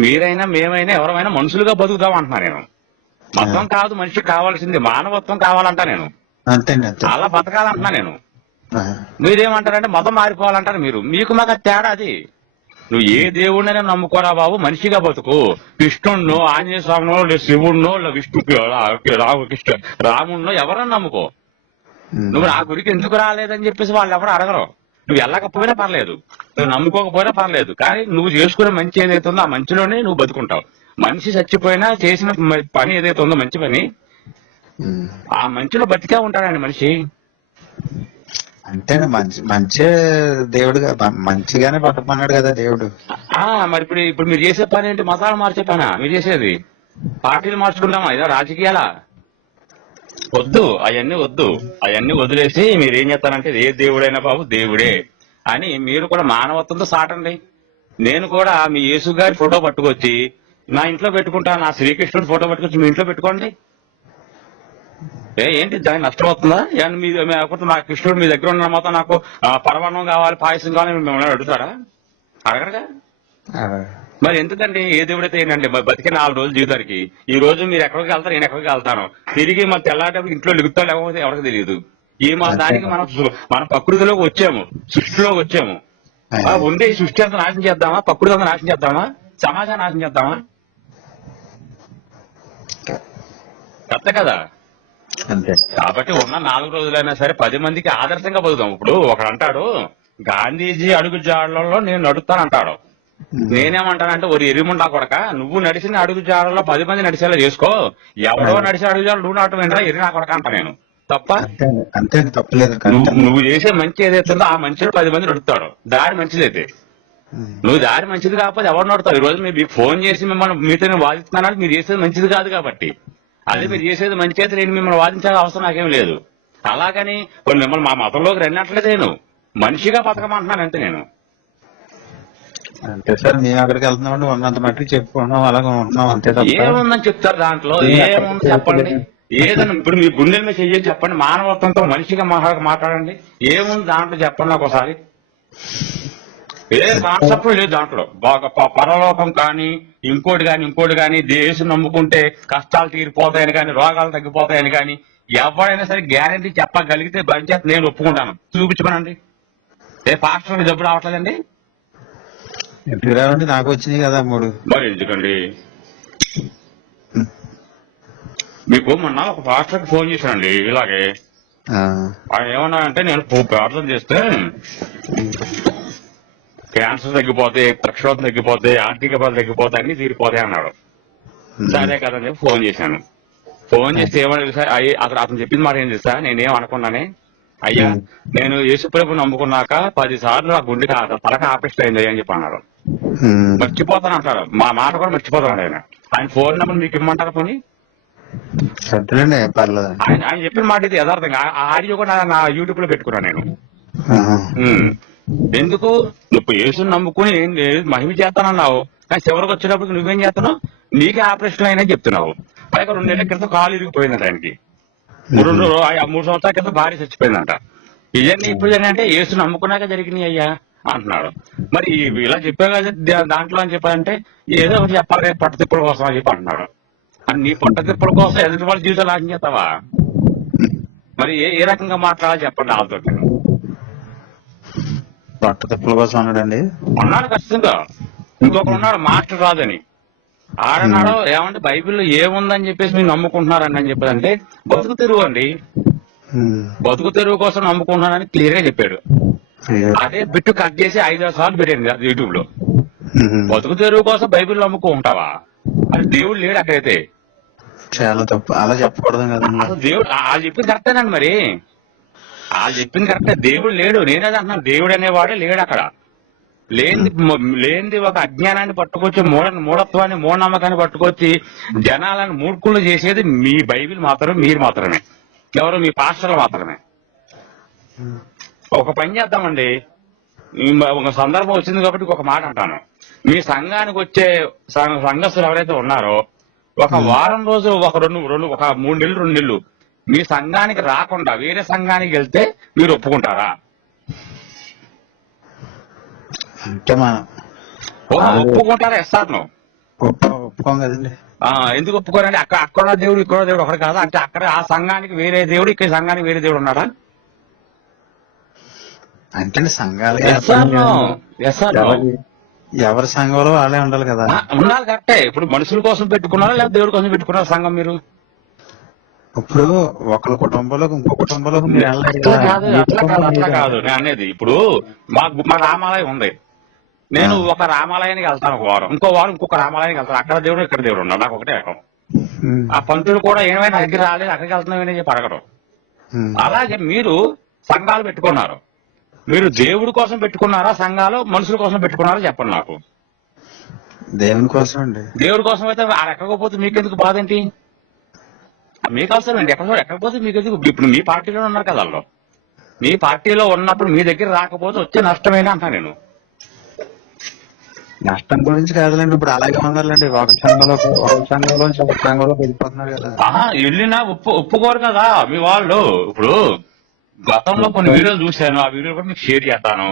మీరైనా మేమైనా ఎవరైనా మనుషులుగా బతుకుతాం అంటున్నా నేను. మతం కాదు మనిషికి కావాల్సింది, మానవత్వం కావాలంటా నేను, అలా బతకాలంటున్నా నేను. మీరేమంటారంటే మతం మారిపోవాలంటారు మీరు, మీకు మాకు తేడా అది. నువ్వు ఏ దేవుడినైనా నమ్ముకోరా బాబు, మనిషిగా బతుకు. కృష్ణుడినో, ఆంజనేయ స్వామినో, శివుడినో, విష్ణు రాముడినో ఎవరన్నా నమ్ముకో. నువ్వు నా గురికి ఎందుకు రాలేదని చెప్పేసి వాళ్ళు ఎవరు అడగరు. నువ్వు వెళ్ళకపోయినా పర్లేదు, నువ్వు నమ్ముకోకపోయినా పర్లేదు, కానీ నువ్వు చేసుకునే మంచి ఏదైతే ఉందో ఆ మంచిలోనే నువ్వు బతుకుంటావు. మనిషి చచ్చిపోయినా చేసిన పని ఏదైతే ఉందో మంచి పని, ఆ మంచిలో బతికే ఉంటాడండి మనిషి. అంటే మంచి దేవుడుగా మంచిగానే బతకమన్నాడు కదా దేవుడు. మరి ఇప్పుడు మీరు చేసే పని ఏంటి? మతాలు మార్చే పనా మీరు చేసేది? పార్టీలు మార్చుకుంటామా? ఇదా రాజకీయాలా? వద్దు, అవన్నీ వద్దు. అవన్నీ వదిలేసి మీరు ఏం చేస్తారంటే ఏ దేవుడైనా బాబు దేవుడే అని మీరు కూడా మానవత్వంతో సాటండి. నేను కూడా మీ యేసు గారి ఫోటో పట్టుకొచ్చి నా ఇంట్లో పెట్టుకుంటాను, నా శ్రీకృష్ణుడి ఫోటో పట్టుకొచ్చి మీ ఇంట్లో పెట్టుకోండి. ఏంటి దానికి నష్టం అవుతుందా? లేకపోతే మా కృష్ణుడు మీ దగ్గర ఉన్న మొత్తం నాకు పరమాన్నం కావాలి, పాయసం కావాలి మిమ్మల్ని అడుగుతారా? అడగరుగా. మరి ఎందుకండి ఏ దేవుడైతే ఏంటండి మరి బతికే 4 రోజులు జీవితానికి ఈ రోజు మీరు ఎక్కడికి వెళ్తారు నేను ఎక్కడికి వెళ్తాను తిరిగి మన తెల్లాటప్పుడు ఇంట్లో లిగుతా లేకపోతే ఎవరికి తెలియదు ఈ మన దానికి మన ప్రకృతిలోకి వచ్చాము సృష్టిలోకి వచ్చాము ఉండే ఈ సృష్టి అంతా నాశనం చేద్దామా ప్రకృతి అంతా నాశనం చేద్దామా సమాజాన్ని నాశనం చేద్దామా కరెక్ట్ కదా అంతే. కాబట్టి ఉన్న 4 రోజులైనా సరే 10 మందికి ఆదర్శంగా బతుకుతాం. ఇప్పుడు ఒకడు అంటాడు గాంధీజీ అడుగు జాడలలో నేను నడుస్తానంటాడు. నేనేమంటానంటే ఒక ఎరిముండా కొడక నువ్వు నడిచిన అడుగు జాడలో 10 మంది నడిచేలా చేసుకో. ఎవడో నడిచే అడుగు జాడలు నువ్వు నాటు వెంటనే ఎరినా కొడక అంట నేను తప్ప. అంతే తప్పలేదు. నువ్వు చేసే మంచి ఏదైతుందో ఆ మంచిలో 10 మంది నడుస్తాడు. దారి మంచిదైతే నువ్వు దారి మంచిది కాకపోతే ఎవరు నడుతావు? ఈ రోజు మీకు ఫోన్ చేసి మిమ్మల్ని మీతో నేను వాదిస్తున్నాను మీరు చేసేది మంచిది కాదు కాబట్టి. అదే మీరు చేసేది మంచి అయితే నేను మిమ్మల్ని వాదించాల్సిన అవసరం నాకేం లేదు. అలాగని మిమ్మల్ని మా మతంలోకి రన్నట్లేదు. నేను మనిషిగా బతకమంటున్నాను అంతే. నేను అంతే సార్. మేము అక్కడికి వెళ్తున్నామంటే ఉన్నంత మట్టికి చెప్పుకున్నాం అలాగే ఉంటున్నాం అంతే. ఏముందని చెప్తారు దాంట్లో? ఏముంది చెప్పండి. ఏదన్నా ఇప్పుడు మీ గుండెల మీద చెయ్యాలి చెప్పండి. మానవత్వంతో మనిషిగా మాట్లాడండి. ఏముంది దాంట్లో చెప్పండి నాకు ఒకసారి. ఏ కాన్సెప్ట్ లేదు దాంట్లో. బాగా పరలోకం కానీ ఇంకోటి కానీ దేశం నమ్ముకుంటే కష్టాలు తీరిపోతాయని కానీ రోగాలు తగ్గిపోతాయని కానీ ఎవరైనా సరే గ్యారంటీ చెప్పగలిగితే బంచేత నేను ఒప్పుకుంటాను. చూపించమనండి. ఏ పాస్టర్ జబ్బు రావట్లేదండి? ఎందుకు రావండి? నాకు వచ్చినాయి కదా 3. మరి ఎందుకండి? మీకు మొన్న ఒక పాస్టర్కి ఫోన్ చేశానండి ఇలాగే. ఆయన ఏమన్నా అంటే నేను ప్రార్థన చేస్తే క్యాన్సర్ తగ్గిపోతాయి, పక్షవాతం తగ్గిపోతాయి, ఆర్థిక బాధలు తగ్గిపోతాయి, అన్ని తీరిపోతాయి అన్నాడు. సరే కదని చెప్పి ఫోన్ చేశాను. ఫోన్ చేస్తే ఏమన్నా తెలుసా అక్కడ అతను చెప్పింది మాట ఏం తెలుసా? నేనేం అనుకున్నానే, అయ్యా నేను యేసుప్రభుని నమ్ముకున్నాక 10 సార్లు ఆ గుండెకి తలక ఆపరేషన్ అయింది అని చెప్పి అన్నాడు. మర్చిపోతాను అంటాడు. మా మాట కూడా మర్చిపోతాడు ఆయన ఫోన్ నెంబర్ మీకు ఇమ్మంటారు పోనీ? ఆయన చెప్పిన మాట ఇది యథార్థంగా. ఆ ఆడియో కూడా నా యూట్యూబ్ లో పెట్టుకున్నాను నేను. ఎందుకు నువ్వు యేసుని నమ్ముకుని మహిమ చేస్తానన్నావు కానీ చివరికి వచ్చినప్పుడు నువ్వేం చేస్తున్నావు? నీకే ఆపరేషన్ అయినా చెప్తున్నావు. పైగా 2 నెలల క్రితం కాలు ఇరిగిపోయిందంట ఆయనకి. 3 సంవత్సరాల క్రితం భార్య చచ్చిపోయిందంట. ఇవన్నీ ఇప్పుడు ఏంటంటే యేసుని నమ్ముకున్నాక జరిగినాయి అయ్యా అంటున్నాడు. మరి ఇలా చెప్పా కదా దాంట్లో అని చెప్పాలంటే ఏదో ఒకటి చెప్పాలి పట్టతిప్పుల కోసం అని చెప్పి అంటున్నాడు. అని నీ పట్టతిప్పుల కోసం ఎదుటి వాళ్ళ జీవితాలు నాశనం చేస్తావా? మరి ఏ రకంగా మాట్లాడాలి చెప్పండి వాళ్ళతో. పట్టతిప్పుల కోసం అన్నాడండి. ఉన్నాడు ఖచ్చితంగా. ఇంకొకరు ఉన్నాడు మాస్టర్ రాదని. ఆడన్నాడు ఏమంటే బైబిల్లో ఏముందని చెప్పేసి మీరు నమ్ముకుంటున్నారని అని చెప్పారంటే బతుకు తెరువు అండి. బతుకు తెరువు కోసం నమ్ముకుంటున్నానని క్లియర్ గా చెప్పాడు. అదే బిట్టు కట్ చేసి 5-6 సార్లు పెట్టాను యూట్యూబ్ లో. బతుకు తెరువు కోసం బైబిల్ నమ్ముకుంటావా? అది దేవుడు లేడు అక్కడైతే. చాలా తప్పు. అలా చెప్పకూడదు కదా. దేవుడు వాళ్ళు చెప్పింది కరెక్టేనండి. మరి వాళ్ళు చెప్పింది కరెక్టే. దేవుడు లేడు. నేనేది అంటున్నాను దేవుడు అనేవాడే లేడు అక్కడ. లేనిది ఒక అజ్ఞానాన్ని పట్టుకొచ్చి మూఢత్వాన్ని మూఢనమ్మకాన్ని పట్టుకొచ్చి జనాలను మూర్ఖులు చేసేది మీ బైబిల్ మాత్రమే, మీరు మాత్రమే. ఎవరు? మీ పాస్టర్లు మాత్రమే. ఒక పని చేద్దామండి. ఒక సందర్భం వచ్చింది కాబట్టి ఒక మాట అంటాను. మీ సంఘానికి వచ్చే సంఘస్థులు ఎవరైతే ఉన్నారో ఒక వారం రోజు ఒక 3 నెలలు 2 నెలలు మీ సంఘానికి రాకుండా వేరే సంఘానికి వెళ్తే మీరు ఒప్పుకుంటారా? ఒప్పుకుంటారా? ఎస్ఆర్ను ఒప్పుకోం కదండి. ఎందుకు ఒప్పుకోరండి? అక్కడ దేవుడు ఇక్కడ దేవుడు ఒకటి కాదా? అంటే అక్కడ ఆ సంఘానికి వేరే దేవుడు, ఇక్కడ సంఘానికి వేరే దేవుడు ఉన్నాడా? అంటే సంఘాలు ఎవరి సంఘంలో వాళ్ళే ఉండాలి కదా. ఉండాలి కరెక్టే. ఇప్పుడు మనుషుల కోసం పెట్టుకున్నారా లేదా దేవుడి కోసం పెట్టుకున్నారా సంఘం మీరు? ఇప్పుడు ఒకరి కుటుంబంలో ఇంకో కుటుంబంలో అట్లా కాదు నేను అనేది. ఇప్పుడు మా రామాలయం ఉంది. నేను ఒక రామాలయానికి వెళ్తాను ఒక వారం, ఇంకో వారం ఇంకొక రామాలయానికి వెళ్తాను. అక్కడ దేవుడు ఇక్కడ దేవుడు ఉన్నాడు. నాకు ఒకటే రకం. ఆ పంతులు కూడా ఏమైనా దగ్గర రాలేదు అక్కడికి వెళ్తున్నామని చెప్పి అడగడం. అలాగే మీరు సంఘాలు పెట్టుకున్నారు. మీరు దేవుడి కోసం పెట్టుకున్నారా సంఘాలు, మనుషుల కోసం పెట్టుకున్నారా చెప్పండి నాకు. దేవుని కోసం అండి. దేవుడి కోసం అయితే ఎక్కకపోతే మీకెందుకు బాధ ఏంటి? మీకు అవసరం అండి. ఎక్కకపోతే మీకెందుకు? ఇప్పుడు మీ పార్టీలో ఉన్నారు కదా వాళ్ళు. మీ పార్టీలో ఉన్నప్పుడు మీ దగ్గర రాకపోతే వచ్చే నష్టమేనా అంటా నేను. నష్టం గురించి కాదులేండి. ఇప్పుడు అలాగే ఉండాలండి. ఒక సంఘంలో వెళ్ళిపోతున్నారు కదా. వెళ్ళినా ఒప్పుకోరు కదా మీ వాళ్ళు. ఇప్పుడు గతంలో కొన్ని వీడియోలు చూశాను. ఆ వీడియోలు కూడా మీకు షేర్ చేస్తాను.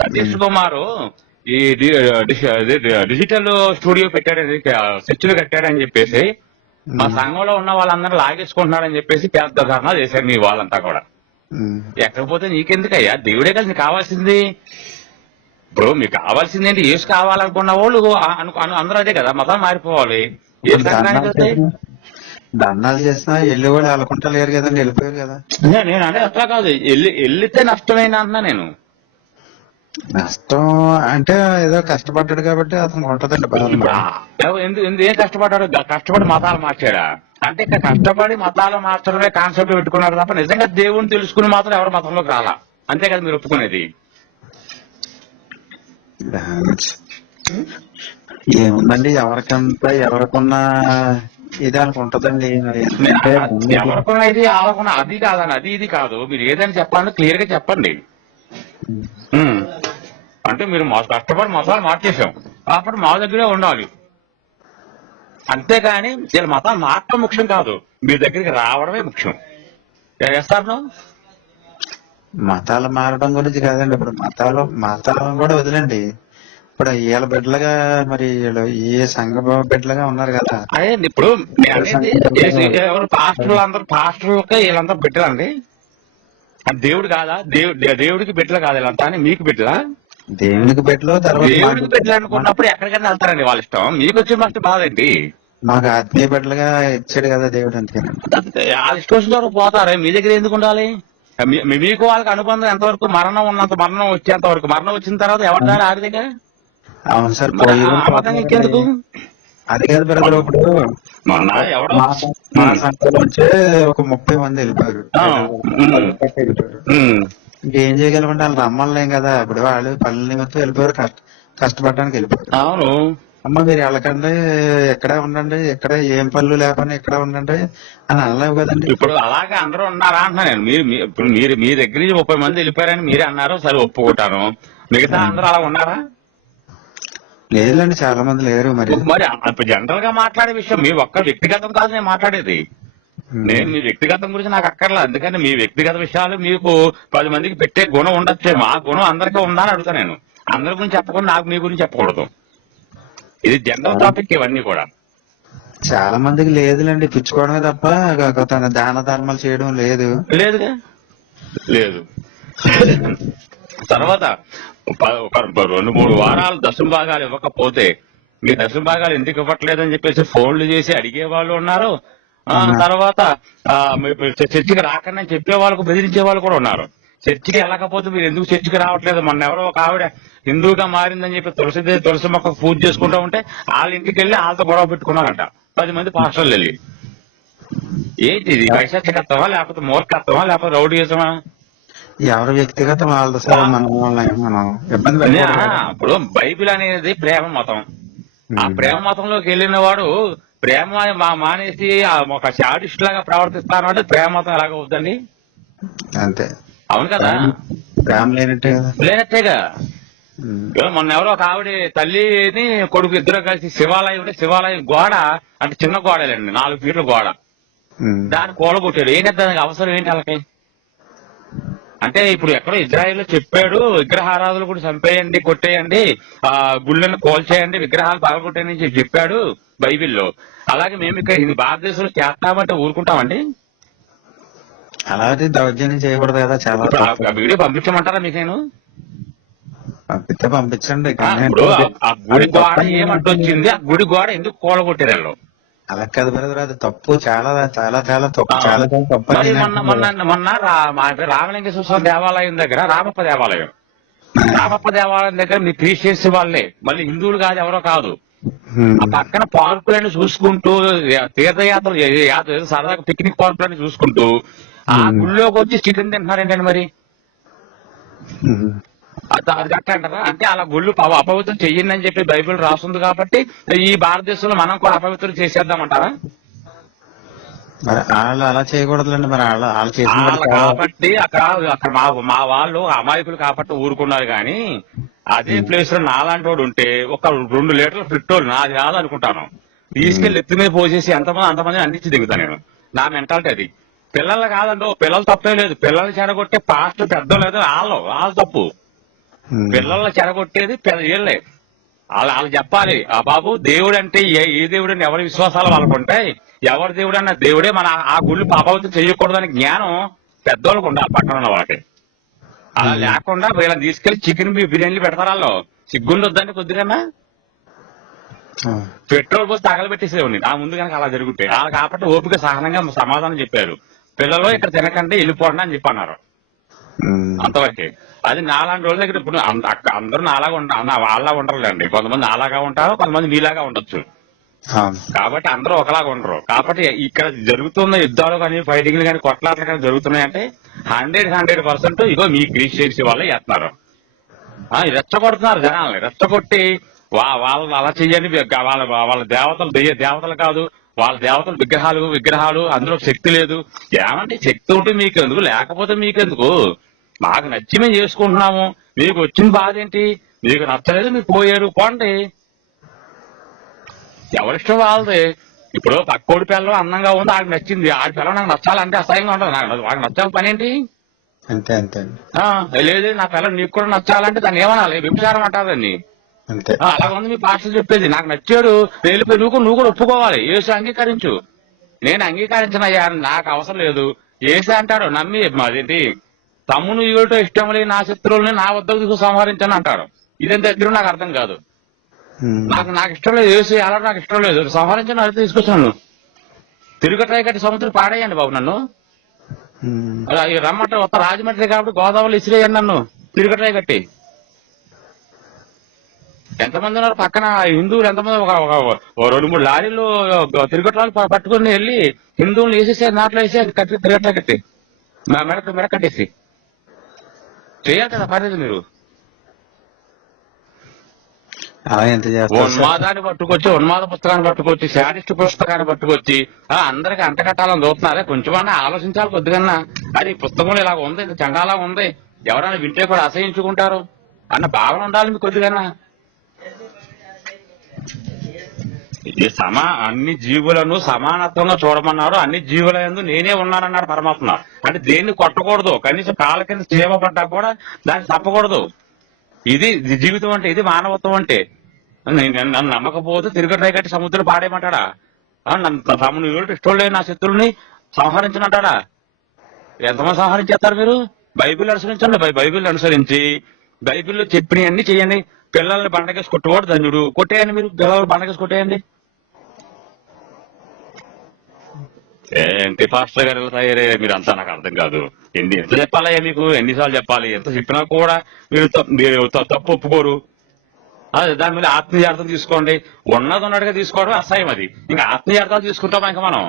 సతీష్ కుమార్ ఈ డిజిటల్ స్టూడియో పెట్టాడని, చర్చిలు కట్టాడని చెప్పేసి మా సంఘంలో ఉన్న వాళ్ళందరూ లాగేసుకుంటున్నారని చెప్పేసి పెద్ద ధర్నా చేశారు మీ వాళ్ళంతా కూడా. ఎక్కకపోతే నీకెందుకయ్యా, దేవుడే కదా నీకు కావాల్సింది. ఇప్పుడు మీకు కావాల్సింది ఏంటి, ఏసు కావాలనుకున్న వాళ్ళు అందరూ అదే కదా, మతం మారిపోవాలి. ఏ సంఘానికి వస్తాయి? దండాలు చేసినా వెళ్ళి వాళ్ళు అనుకుంటా లేరు కదండి, వెళ్ళిపోయారు కదా. నేను అంటే అట్లా కాదు, వెళ్ళితే నష్టమైన అంటున్నా నేను. నష్టం అంటే ఏదో కష్టపడ్డాడు కాబట్టి అతను ఉంటదండి ఏం కష్టపడ్డాడు? కష్టపడి మతాలు మార్చాడా అంటే? ఇక్కడ కష్టపడి మతాలు మార్చడమే కాన్సెప్ట్ పెట్టుకున్నారు తప్ప నిజంగా దేవుని తెలుసుకుని మాత్రం ఎవరి మతంలోకి రాలా. అంతే కదా మీరు ఒప్పుకునేది? ఏముందండి, ఎవరికున్న ఇది అనుకుంటదండి. మరి ఎవరికున్న ఇది వాళ్ళకున్న అది కాదని, అది ఇది కాదు. మీరు ఏదని చెప్పండి, క్లియర్ గా చెప్పండి. అంటే మీరు కష్టపడి మతాలు మార్చేసాం కాబట్టి మా దగ్గరే ఉండాలి, అంతేగాని వీళ్ళ మతాలు మార్చడం ముఖ్యం కాదు, మీ దగ్గరికి రావడమే ముఖ్యం. చేస్తారు మతాలు మారడం గురించి కాదండి. ఇప్పుడు మతాలను కూడా వదిలేండి. ఇప్పుడు వీళ్ళ బిడ్డలుగా మరి ఏ సంఘ బిడ్డలుగా ఉన్నారు కదా. అదే ఇప్పుడు ఎవరు పాస్టర్లకి వీళ్ళంతా బిడ్డలండి. దేవుడు కాదా? దేవుడికి బిడ్డలు కాదు వీళ్ళంతా అని మీకు బిడ్డలా? దేవునికి బిడ్డలు, దేవుడికి బిడ్డలు అనుకున్నప్పుడు ఎక్కడికైనా వెళ్తారండి వాళ్ళ ఇష్టం. మీకు వచ్చి మస్తు బాధండి. మాకు ఆత్మీయ బిడ్డలుగా ఇచ్చాడు కదా దేవుడు, అంతే. వాళ్ళ ఇష్టం పోతారు, మీ దగ్గర ఎందుకు ఉండాలి? మీకు వాళ్ళకి అనుబంధం ఎంతవరకు? మరణం ఉన్నంత, మరణం వచ్చేంత వరకు. మరణం వచ్చిన తర్వాత ఎవరు ఆడి దగ్గర? అవును సార్. ఇంకెందుకు? అది కాదు బ్రదర్, ఇప్పుడు మా సంస్థలో వచ్చే ఒక 30 మంది వెళ్ళిపోయారు. ఇంకేం చేయగలమంటే వాళ్ళు రమ్మలేం కదా. ఇప్పుడు వాళ్ళు పనుల నిమిత్తం వెళ్ళిపోయారు, కష్టపడడానికి వెళ్ళిపోయారు. అవును అమ్మ మీరు వెళ్ళకండి, ఎక్కడే ఉండండి, ఎక్కడ ఏం పనులు లేకుండా ఎక్కడ ఉండండి అని అనలేవు కదండి. ఇప్పుడు అలాగే అందరూ ఉన్నారా అంటున్నా నేను. మీరు మీ దగ్గర నుంచి 30 మంది వెళ్ళిపోయారని మీరే అన్నారు, సరే ఒప్పుకుంటాను. మిగతా అందరూ అలా ఉన్నారా? లేదండి, చాలా మంది లేరు. మరి ఇప్పుడు జనరల్ గా మాట్లాడే విషయం మీ ఒక్క వ్యక్తిగతం కాదు నేను మాట్లాడేది. నేను మీ వ్యక్తిగతం గురించి నాకు అక్కర్లేదు. అందుకని మీ వ్యక్తిగత విషయాలు మీకు 10 మందికి పెట్టే గుణం ఉండొచ్చేమో, ఆ గుణం అందరికీ ఉందా అని అడుగుతా నేను. అందరి గురించి చెప్పకుండా నాకు మీ గురించి చెప్పకూడదు. ఇది జనరల్ టాపిక్ ఇవన్నీ కూడా. చాలా మందికి లేదులేండి, పిచ్చుకోవడమే తప్ప తన దాన ధర్మాలు చేయడం లేదు. లేదు. తర్వాత ఒక 2-3 వారాలు దశమ భాగాలు ఇవ్వకపోతే మీ దశమ భాగాలు ఎందుకు ఇవ్వట్లేదని చెప్పేసి ఫోన్లు చేసి అడిగే వాళ్ళు ఉన్నారు. తర్వాత చర్చికి రాకుండా చెప్పే వాళ్ళకు బెదిరించే వాళ్ళు కూడా ఉన్నారు. చర్చికి వెళ్ళకపోతే మీరు ఎందుకు చర్చికి రావట్లేదు? మొన్న ఎవరో ఒక ఆవిడ హిందూగా మారిందని చెప్పి తులసి మొక్కకు పూజ చేసుకుంటూ ఉంటే వాళ్ళ ఇంటికి వెళ్ళి వాళ్ళతో గొడవ పెట్టుకున్నారంట 10 మంది పాస్టర్లు వెళ్ళి. ఏంటి ఇది? వైశాఖత్వమా లేకపోతే మూర్ఖత్వమా లేకపోతే రౌడీజమా? ఎవరి వ్యక్తిగత వాళ్ళ సార్, మనం ఇబ్బంది. ఇప్పుడు బైబిల్ అనేది ప్రేమ మతం. ఆ ప్రేమ మతంలోకి వెళ్ళిన వాడు ప్రేమ మానేసి ఒక శాడిస్ట్ లాగా ప్రవర్తిస్తానంటే ప్రేమ మతం ఎలాగ అవుతుందండి? అంతే. అవును కదా, ప్రేమ లేనట్టేగా. మొన్న ఎవరో ఒక ఆవిడ తల్లిని కొడుకు ఇద్దరు కలిసి శివాలయం గోడ అంటే చిన్న గోడలండి, 4 ఫీట్ల గోడ, దాన్ని కూలగొట్టాడు. ఏంటంటే దానికి అవసరం ఏంటి వాళ్ళకి? అంటే ఇప్పుడు ఎక్కడో ఇజ్రాయెల్లో చెప్పాడు విగ్రహారాధులు కూడా చంపేయండి, కొట్టేయండి, గుళ్ళను కోల్చేయండి, విగ్రహాలు పగలగొట్టేయని చెప్పి చెప్పాడు బైబిల్లో. అలాగే మేము ఇక్కడ భారతదేశంలో చేస్తామంటే ఊరుకుంటామండి? అలాగే దౌర్జన్యం చేయకూడదు కదా. చాలా వీడియో పంపించమంటారా మీకు? నేను పంపించండి. ఆ గుడి గోడ ఏమంటొచ్చింది? ఆ గుడి గోడ ఎందుకు కూలగొట్టారు వాళ్ళు? అలా కాదు బ్రదర్, అది తప్పు, చాలా చాలా చాలా తప్పు, చాలా చాలా తప్పు. మొన్న రామలింగేశ్వర స్వామి దేవాలయం దగ్గర రామప్ప దేవాలయం దగ్గర మీ క్రిస్టియన్స్ వాళ్ళే, మళ్ళీ హిందువులు కాదు, ఎవరో కాదు. ఆ పక్కన పార్కులను చూసుకుంటూ తీర్థయాత్రలు సరదాగా పిక్నిక్ పార్కులను చూసుకుంటూ ఆ గుళ్ళోకి వచ్చి చికెన్ తింటున్నారేంటండి మరి? అది అంటారా? అంటే అలా గుళ్ళు అపవిత్రం చెయ్యండి అని చెప్పి బైబిల్ రాస్తుంది కాబట్టి ఈ భారతదేశంలో మనం కూడా అపవిత్రం చేసేద్దామంటారా? వాళ్ళు అలా చేయకూడదులేండి. మరి కాబట్టి అక్కడ మా వాళ్ళు అమాయకులు కాబట్టి ఊరుకున్నారు. కానీ అదే ప్లేస్ లో నాలాంటి వాడు ఉంటే ఒక 2 లీటర్ల పెట్రోల్ నాది కాదనుకుంటాను తీసుకెళ్లి ఎత్తి మీద పోసేసి అంతమంది అందించి దిగుతాను నేను. నా మెంటాలిటీ అది. పిల్లలు కాదండి, పిల్లలు తప్పే లేదు. పిల్లలు చెడగొట్టే పాస్ట్ పెద్ద లేదు, వాళ్ళు తప్పు. పిల్లల్ని చెడగొట్టేది వీళ్ళే. వాళ్ళు చెప్పాలి, ఆ బాబు దేవుడు అంటే ఏ దేవుడు అని ఎవరి విశ్వాసాలు వాళ్ళకు ఉంటాయి, ఎవరి దేవుడు అన్న దేవుడే, మన ఆ గుళ్ళు పాపవతం చేయకూడదని జ్ఞానం పెద్దోళ్ళకు ఉండాలి పక్కన ఉన్న వాళ్ళకి. అలా లేకుండా వీళ్ళని తీసుకెళ్లి చికెన్ బిర్యానీలు పెడతారు. వాళ్ళు సిగ్గుండొద్దండి కొద్దిగా. పెట్రోల్ పోసి తగలబెట్టేసేవాడిని ఆ ముందు కనుక అలా జరుగుతాయి. వాళ్ళు కాబట్టి ఓపిక సహనంగా సమాధానం చెప్పారు. పిల్లలు ఇక్కడ తినకంటే వెళ్ళిపోండి అని చెప్పన్నారు. అంతవరకే. అది నాలాంటి రోజుల దగ్గర ఇప్పుడు అందరూ నాలాగా వాళ్ళ ఉండరులేండి. కొంతమంది అలాగా ఉంటారు, కొంతమంది మీలాగా ఉండొచ్చు. కాబట్టి అందరూ ఒకలాగా ఉండరు. కాబట్టి ఇక్కడ జరుగుతున్న యుద్ధాలు కానీ ఫైటింగ్లు కానీ కొట్లాటలు కానీ జరుగుతున్నాయంటే 100% ఇగో మీ క్రిస్టియన్స్ వల్ల చేస్తున్నారు. రెచ్చగొడుతున్నారు జనాల్ని. రెచ్చగొట్టి వాళ్ళు అలా చెయ్యండి, వాళ్ళ దేవతలు దేవతలు కాదు, వాళ్ళ దేవతలు విగ్రహాలు అందులో శక్తి లేదు. ఏమంటే శక్తి ఉంటే మీకెందుకు, లేకపోతే మీకెందుకు? మాకు నచ్చి మేము చేసుకుంటున్నాము, మీకు వచ్చిన బాధ ఏంటి? మీకు నచ్చలేదు మీరు పోయారు, పోండి. ఎవరిష్టం వాళ్ళది. ఇప్పుడు పక్కోడి పిల్లలు అందంగా ఉంది, ఆడికి నచ్చింది, ఆడి పిల్లలు నాకు నచ్చాలంటే అసహ్యంగా ఉంటుంది. నాకు నచ్చాలి పని ఏంటి? అంతే అంతే. లేదు నా పిల్లలు నీకు కూడా నచ్చాలంటే దాన్ని ఏమనాలి? వ్యభిచారం అంటారండి. అలా ఉంది మీ పాస్టర్ చెప్పేది. నాకు నచ్చాడు వెళ్ళిపోయి నువ్వు కూడా ఒప్పుకోవాలి. యేసు అంగీకరించు. నేను అంగీకరించనయ్యా, నాకు అవసరం లేదు. యేసు అంటాడు నమ్మి అదేంటి, తమ్మును ఏటో ఇష్టం లేని నా శత్రువుల్ని నా వద్దకు తీసుకు సంహరించని అంటాడు. ఇదేం దగ్గర నాకు అర్థం కాదు. నాకు ఇష్టం లేదు యేసు, అలా నాకు ఇష్టం లేదు, సంహరించని అడిగితే తీసుకొచ్చాను. తిరుగట్రాయి కట్టి సముద్రం పాడేయండి బాబు నన్ను. అలా రమ్మంటే కొత్త రాజమండ్రి కాబట్టి గోదావరి ఇసిరేయండి నన్ను తిరుగట్రాయి కట్టి. ఎంతమంది ఉన్నారు పక్కన హిందువులు? ఎంతమంది? ఒక 2-3 లారీలు తిరుగట్రాలు పట్టుకుని వెళ్ళి హిందువులు వేసేసి నాట్లో వేసి కట్టి తిరగట్లా కట్టి మెడ కట్టేసి చేయాలి కదా పర్లేదు. మీరు ఉన్మాదాన్ని పట్టుకొచ్చి, ఉన్మాద పుస్తకాన్ని పట్టుకొచ్చి, శాడిస్ట్ పుస్తకాన్ని పట్టుకొచ్చి అందరికి అంటకట్టాలని చూస్తున్నారే. కొంచెమన్నా ఆలోచించాలి కొద్దిగా. అది పుస్తకంలో ఇలా ఉంది, చండాలా ఉంది, ఎవరైనా వింటే కూడా అసహించుకుంటారు అన్న భావన ఉండాలి మీకు కొద్దిగా. అన్ని జీవులను సమానత్వంగా చూడమన్నారు. అన్ని జీవుల యందు నేనే ఉన్నానన్నాడు పరమాత్మ. అంటే దేన్ని కొట్టకూడదు, కనీసం కాళ్ళ కింద చేయబడ్డా కూడా దాన్ని తప్పకూడదు. ఇది జీవితం అంటే, ఇది మానవత్వం అంటే. నన్ను నమ్మకపోతే తిరగట్రాయి కట్టి సముద్రం పాడేయమంటాడా? నన్ను తమ్ముని ఇష్టం లేని నా శత్రువుల్ని సంహరించనంటాడా? ఎంతమంది సంహరించేస్తారు మీరు? బైబిల్ అనుసరించండి. బైబిల్ అనుసరించి బైబిల్లో చెప్పినవన్నీ చేయండి. పిల్లల్ని బండకేసి కొట్టుకోడు ధన్యుడు. కొట్టేయండి, మీరు పిల్లలు బండకేసి కొట్టేయండి. ఏంటి పాస్టర్ గారు తయారయ్యా మీరు అంతా? నాకు అర్థం కాదు. ఎంత చెప్పాలయ్యా మీకు? ఎన్నిసార్లు చెప్పాలి? ఎంత చెప్పినా కూడా మీరు తప్పు ఒప్పుకోరు. దాని మీద ఆత్మీయార్థం తీసుకోండి. ఉన్నట్టుగా తీసుకోవడం అసహ్యం. అది ఇంకా ఆత్మీయార్థాలు తీసుకుంటామా ఇంకా మనం?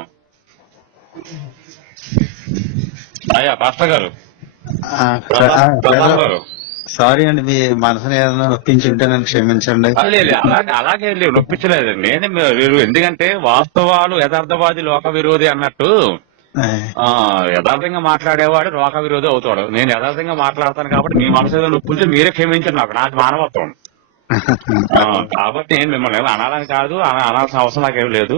అయ్యా పాస్టర్ గారు, గారు సారీ అండి, మీ మనసుని ఏదైనా నొప్పించుంటే నన్ను క్షమించండి. అలాగే నొప్పించలేదండి మీరు. ఎందుకంటే వాస్తవాలు యథార్థవాది లోక విరోధి అన్నట్టు యథార్థంగా మాట్లాడేవాడు లోక విరోధి అవుతాడు. నేను యథార్థంగా మాట్లాడతాను కాబట్టి మీ మనసు ఏదో నొప్పించి మీరే క్షమించండి. నాకు మానవత్వం. కాబట్టి నేను మిమ్మల్ని అనాలని కాదు, అనాల్సిన అవసరం నాకేం లేదు.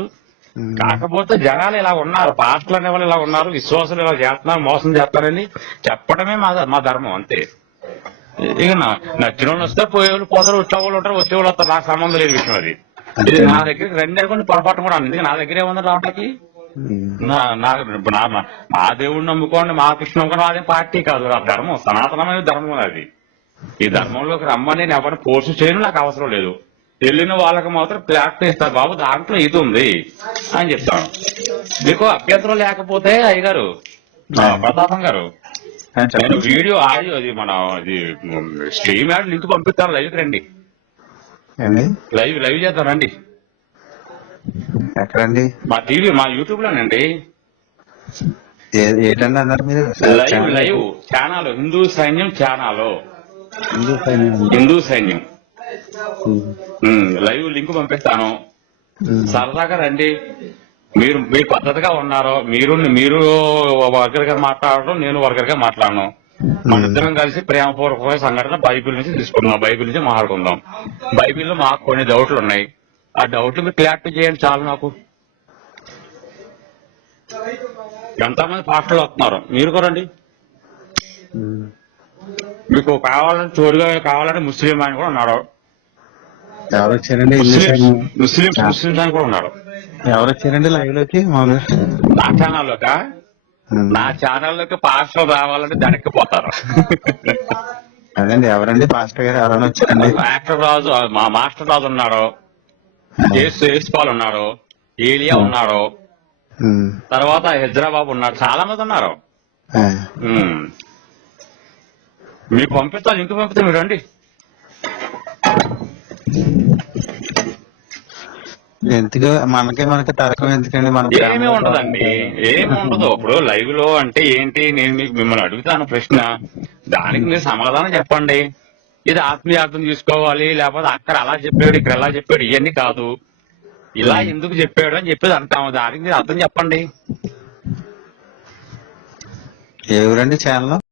కాకపోతే జనాలు ఇలా ఉన్నారు, పాస్టర్లు అనే వాళ్ళు ఇలా ఉన్నారు, విశ్వాసులు ఇలా చేస్తున్నారు, మోసం చేస్తారని చెప్పడమే మా ధర్మం అంతే. ఇక నచ్చిన వాళ్ళు వస్తే పోయేవాళ్ళు పోతారు, వచ్చేవాళ్ళు ఉంటారు, వచ్చేవాళ్ళు వస్తారు. నాకు సంబంధం లేని విషయం అది. ఇది నా దగ్గరికి రెండు అనుకోండి పొరపాటు కూడా. ఎందుకంటే నా దగ్గరే ఉంది రావడానికి. మా దేవుడిని నమ్ముకోండి, మా కృష్ణ నమ్ముకోండి, అదే పార్టీ కాదు, ఆ ధర్మం సనాతనమైన ధర్మం అది. ఈ ధర్మంలోకి రమ్మని నేను ఎవరిని ఫోర్స్ చేయను, నాకు అవసరం లేదు. వెళ్ళిన వాళ్ళకి మాత్రం ప్రాక్టీస్ ఇస్తారు, బాబు దాంట్లో ఇది ఉంది అని చెప్తాను. మీకు అభ్యంతరం లేకపోతే అయ్యగారు ప్రతాపం గారు, నేను వీడియో ఆడియో అది మన స్ట్రీమ్ యాడ్ లింక్ పంపిస్తాను, లైవ్కి రండి. లైవ్ చేద్దాం రండి. ఎక్కడండి? మా టీవీ, మా యూట్యూబ్ లోనండి. ఏంటండి అన్నారు మీరు? లైవ్ ఛానల్, హిందూ సైన్యం ఛానల్, హిందూ సైన్యం లైవ్ లింక్ పంపిస్తాను. సరదాగా రండి. మీరు పద్ధతిగా ఉన్నారో, మీరు వర్గర్ గా మాట్లాడడం, నేను వర్గర్ గా మాట్లాడను. మన ఇద్దరం కలిసి ప్రేమపూర్వకమైన సంఘటన బైబిల్ నుంచి తీసుకుందాం, బైబిల్ నుంచి మాట్లాడుకుందాం. బైబిల్లో మాకు కొన్ని డౌట్లు ఉన్నాయి, ఆ డౌట్లు మీరు క్లారిఫై చేయండి చాలు. నాకు ఎంతమంది పాస్టర్లు వస్తున్నారు, మీరు కూడా రండి. మీకు కావాలంటే చోరుగా కావాలంటే ముస్లిం అని కూడా ఉన్నాడు. ఎవరు వచ్చారండి ముస్లిమ్స్ అని కూడా ఉన్నారు. ఎవరు వచ్చారండి లైవ్ లోకి మామూలుగా నా ఛానల్లోక నా ఛానల్లోకి పాస్టర్ రావాలంటే దడక్కిపోతారు. అదండి ఎవరండి పాస్టర్ గారు ఎవరైనా వచ్చారండి? యాక్టర్ రాజు, మా మాస్టర్ రాజు ఉన్నాడు, యేసుపాల్ ఉన్నాడు, ఏలియా ఉన్నాడు, తర్వాత హైదరాబాబు ఉన్నాడు, చాలా మంది ఉన్నారు. మీకు పంపిస్తాను, ఇంటికి పంపిస్తాను, మీరు రండి. ఎందుకు మనకి తరకం ఎందుకండి? ఏమీ ఉండదండి, ఏమి ఉండదు. ఇప్పుడు లైవ్ లో అంటే ఏంటి, నేను మీకు మిమ్మల్ని అడుగుతాను ప్రశ్న, దానికి మీరు సమాధానం చెప్పండి. ఇది ఆత్మీయార్థం తీసుకోవాలి, లేకపోతే అక్కడ అలా చెప్పాడు ఇక్కడ ఎలా చెప్పాడు ఇవన్నీ కాదు. ఇలా ఎందుకు చెప్పాడు అని చెప్పేది అంటాము, దానికి మీరు అర్థం చెప్పండి. ఎవరండి ఛానల్?